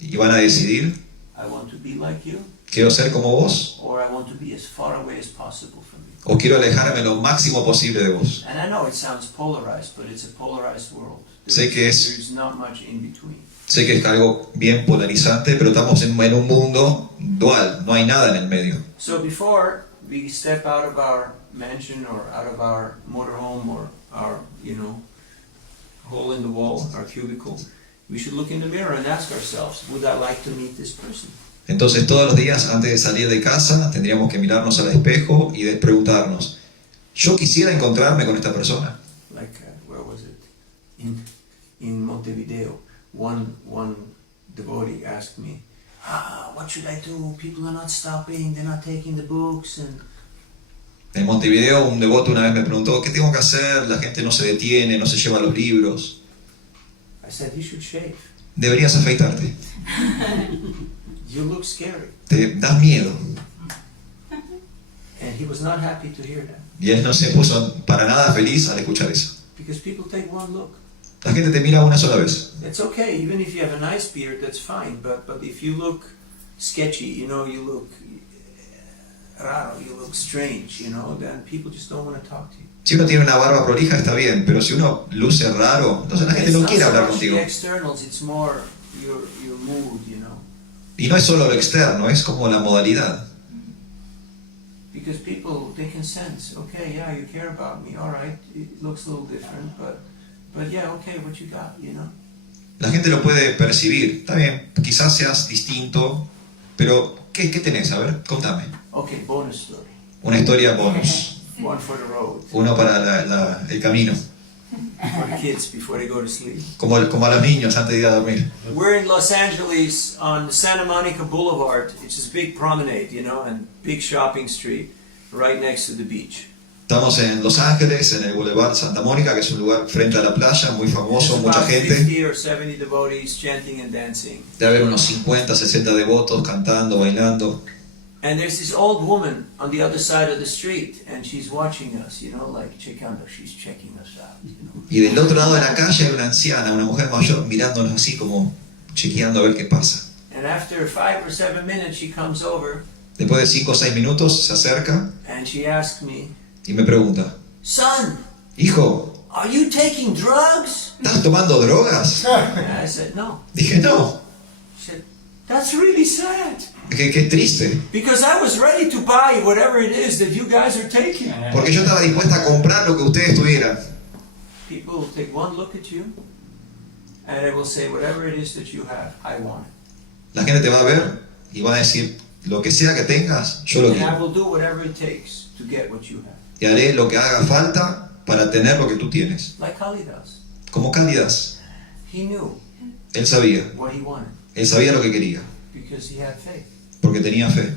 y van a decidir, I want to be like you, quiero ser como vos or I want to be as far away as possible from you. o quiero alejarme lo máximo posible de vos. And I know it sounds polarized, but it's a polarized world. Sé que es- There's not much in between. Sé que es algo bien polarizante, pero estamos en un mundo dual, no hay nada en el medio. So before we step out of our mansion or out of our motorhome or our, you know, hole in the wall, our cubicle, we should look in the mirror and ask ourselves, would I like to meet this person? Entonces todos los días antes de salir de casa tendríamos que mirarnos al espejo y preguntarnos, ¿yo quisiera encontrarme con esta persona? Like, where was it? In Montevideo, one devotee asked me, what should I do? People are not stopping, they're not taking the books, and En Montevideo un devoto una vez me preguntó, ¿qué tengo que hacer? La gente no se detiene, no se lleva los libros. I said, you should shave. Deberías afeitarte. You look scary. Te das miedo. And he was not happy to hear that. Y él no se puso para nada feliz al escuchar eso. Because people take one look. La gente te mira una sola vez. It's okay, even if you have a nice beard, that's fine. But if you look sketchy, you know, you look raro, you look strange, you know, then people just don't want to talk to you. Si uno tiene una barba prolija está bien, pero si uno luce raro, entonces la gente It's no not quiere so hablar much contigo. the externals, it's more your mood, you know. Y no es solo lo externo, es como la modalidad. Because people, they can sense, okay, yeah, you care about me, all right, it looks a little different, but yeah, okay, what you got, you know. La gente lo puede percibir. Está bien, quizás seas distinto, pero ¿qué tenés? A ver, contame. Okay, bonus story. Una historia bonus. One for the road, Uno para el camino. for the kids before they go to sleep. Como a los niños antes de ir a dormir. We're in Los Angeles on Santa Monica Boulevard. It's this big promenade, you know, and big shopping street right next to the beach. Estamos en Los Ángeles, en el Boulevard Santa Mónica, que es un lugar frente a la playa, muy famoso, There's mucha about gente. 50 or 70 devotees chanting and dancing. Debe haber unos 50, 60 devotos cantando, bailando. And there's this old woman on the other side of the street, and she's watching us, you know, like checando, she's checking us out, you know. Y del otro lado de la calle hay una anciana, una mujer mayor, mirándonos así como chequeando a ver qué pasa. And after 5 or 7 minutes, she comes over Después de 5 o 6 minutos se acerca and she asks me, y me pregunta, son, hijo, are you taking drugs? ¿estás tomando drogas? And I said, no. Dije, no, She said, that's really sad. qué triste. Because I was ready to buy whatever it is that you guys are taking. Porque yo estaba dispuesta a comprar lo que ustedes tuvieran. People will take one look at you and they will say, whatever it is that you have, I want it. La gente te va a ver y va a decir, lo que sea que tengas, yo lo And I quiero. will do whatever it takes to get what you have. Y haré lo que haga falta para tener lo que tú tienes. Like Kalidas. Como Cálidas, He knew él sabía. what he wanted Él sabía lo que quería, because he had faith. porque tenía fe.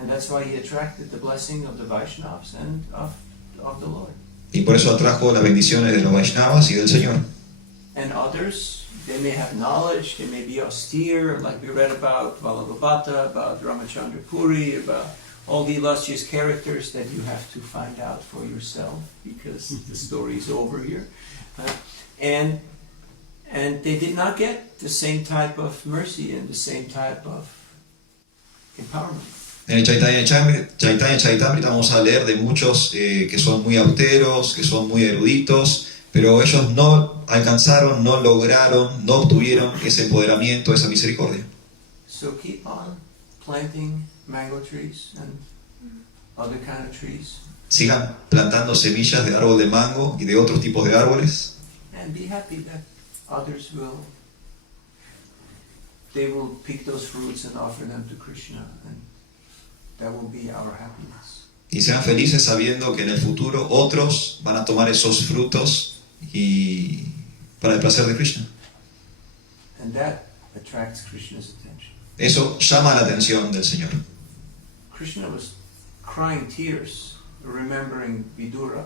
And that's why he attracted the blessing of the Vaishnavas and of the Lord. Y por eso atrajo las bendiciones de los Vaishnavas y del Señor. And others, they may have knowledge, they may be austere, like we read about Vallabhabhata, about Ramachandra Puri, about all the illustrious characters that you have to find out for yourself because the story is over here. And they did not get the same type of mercy and the same type of empowerment. En el Chaitanya Charitamrita vamos a leer de muchos que son muy austeros, que son muy eruditos, pero ellos no alcanzaron, no lograron, no obtuvieron ese empoderamiento, esa misericordia. So keep on planting mango trees and other kind of trees. Sigan plantando semillas de árbol de mango y de otros tipos de árboles And be happy that others will pick those fruits and offer them to Krishna, and that will be our happiness. y sean felices sabiendo que en el futuro otros van a tomar esos frutos y para el placer de Krishna. And that attracts Krishna's attention. Eso llama la atención del Señor. Krishna was crying tears, remembering Vidura.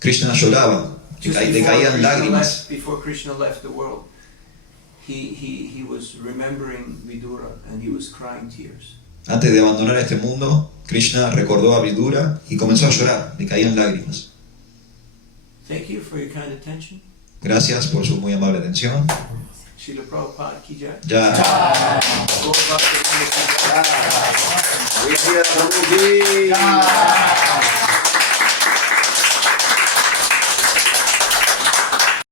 Krishna lloraba, Just le caían lágrimas. before Krishna left the world, he was remembering Vidura and he was crying tears. Antes de abandonar este mundo, Krishna recordó a Vidura y comenzó a llorar, le caían lágrimas. Thank you for your kind attention. Gracias por su muy amable atención. Srila Prabhupada ki jai. Ya. Gaur Bhakta Vrinda ki jai.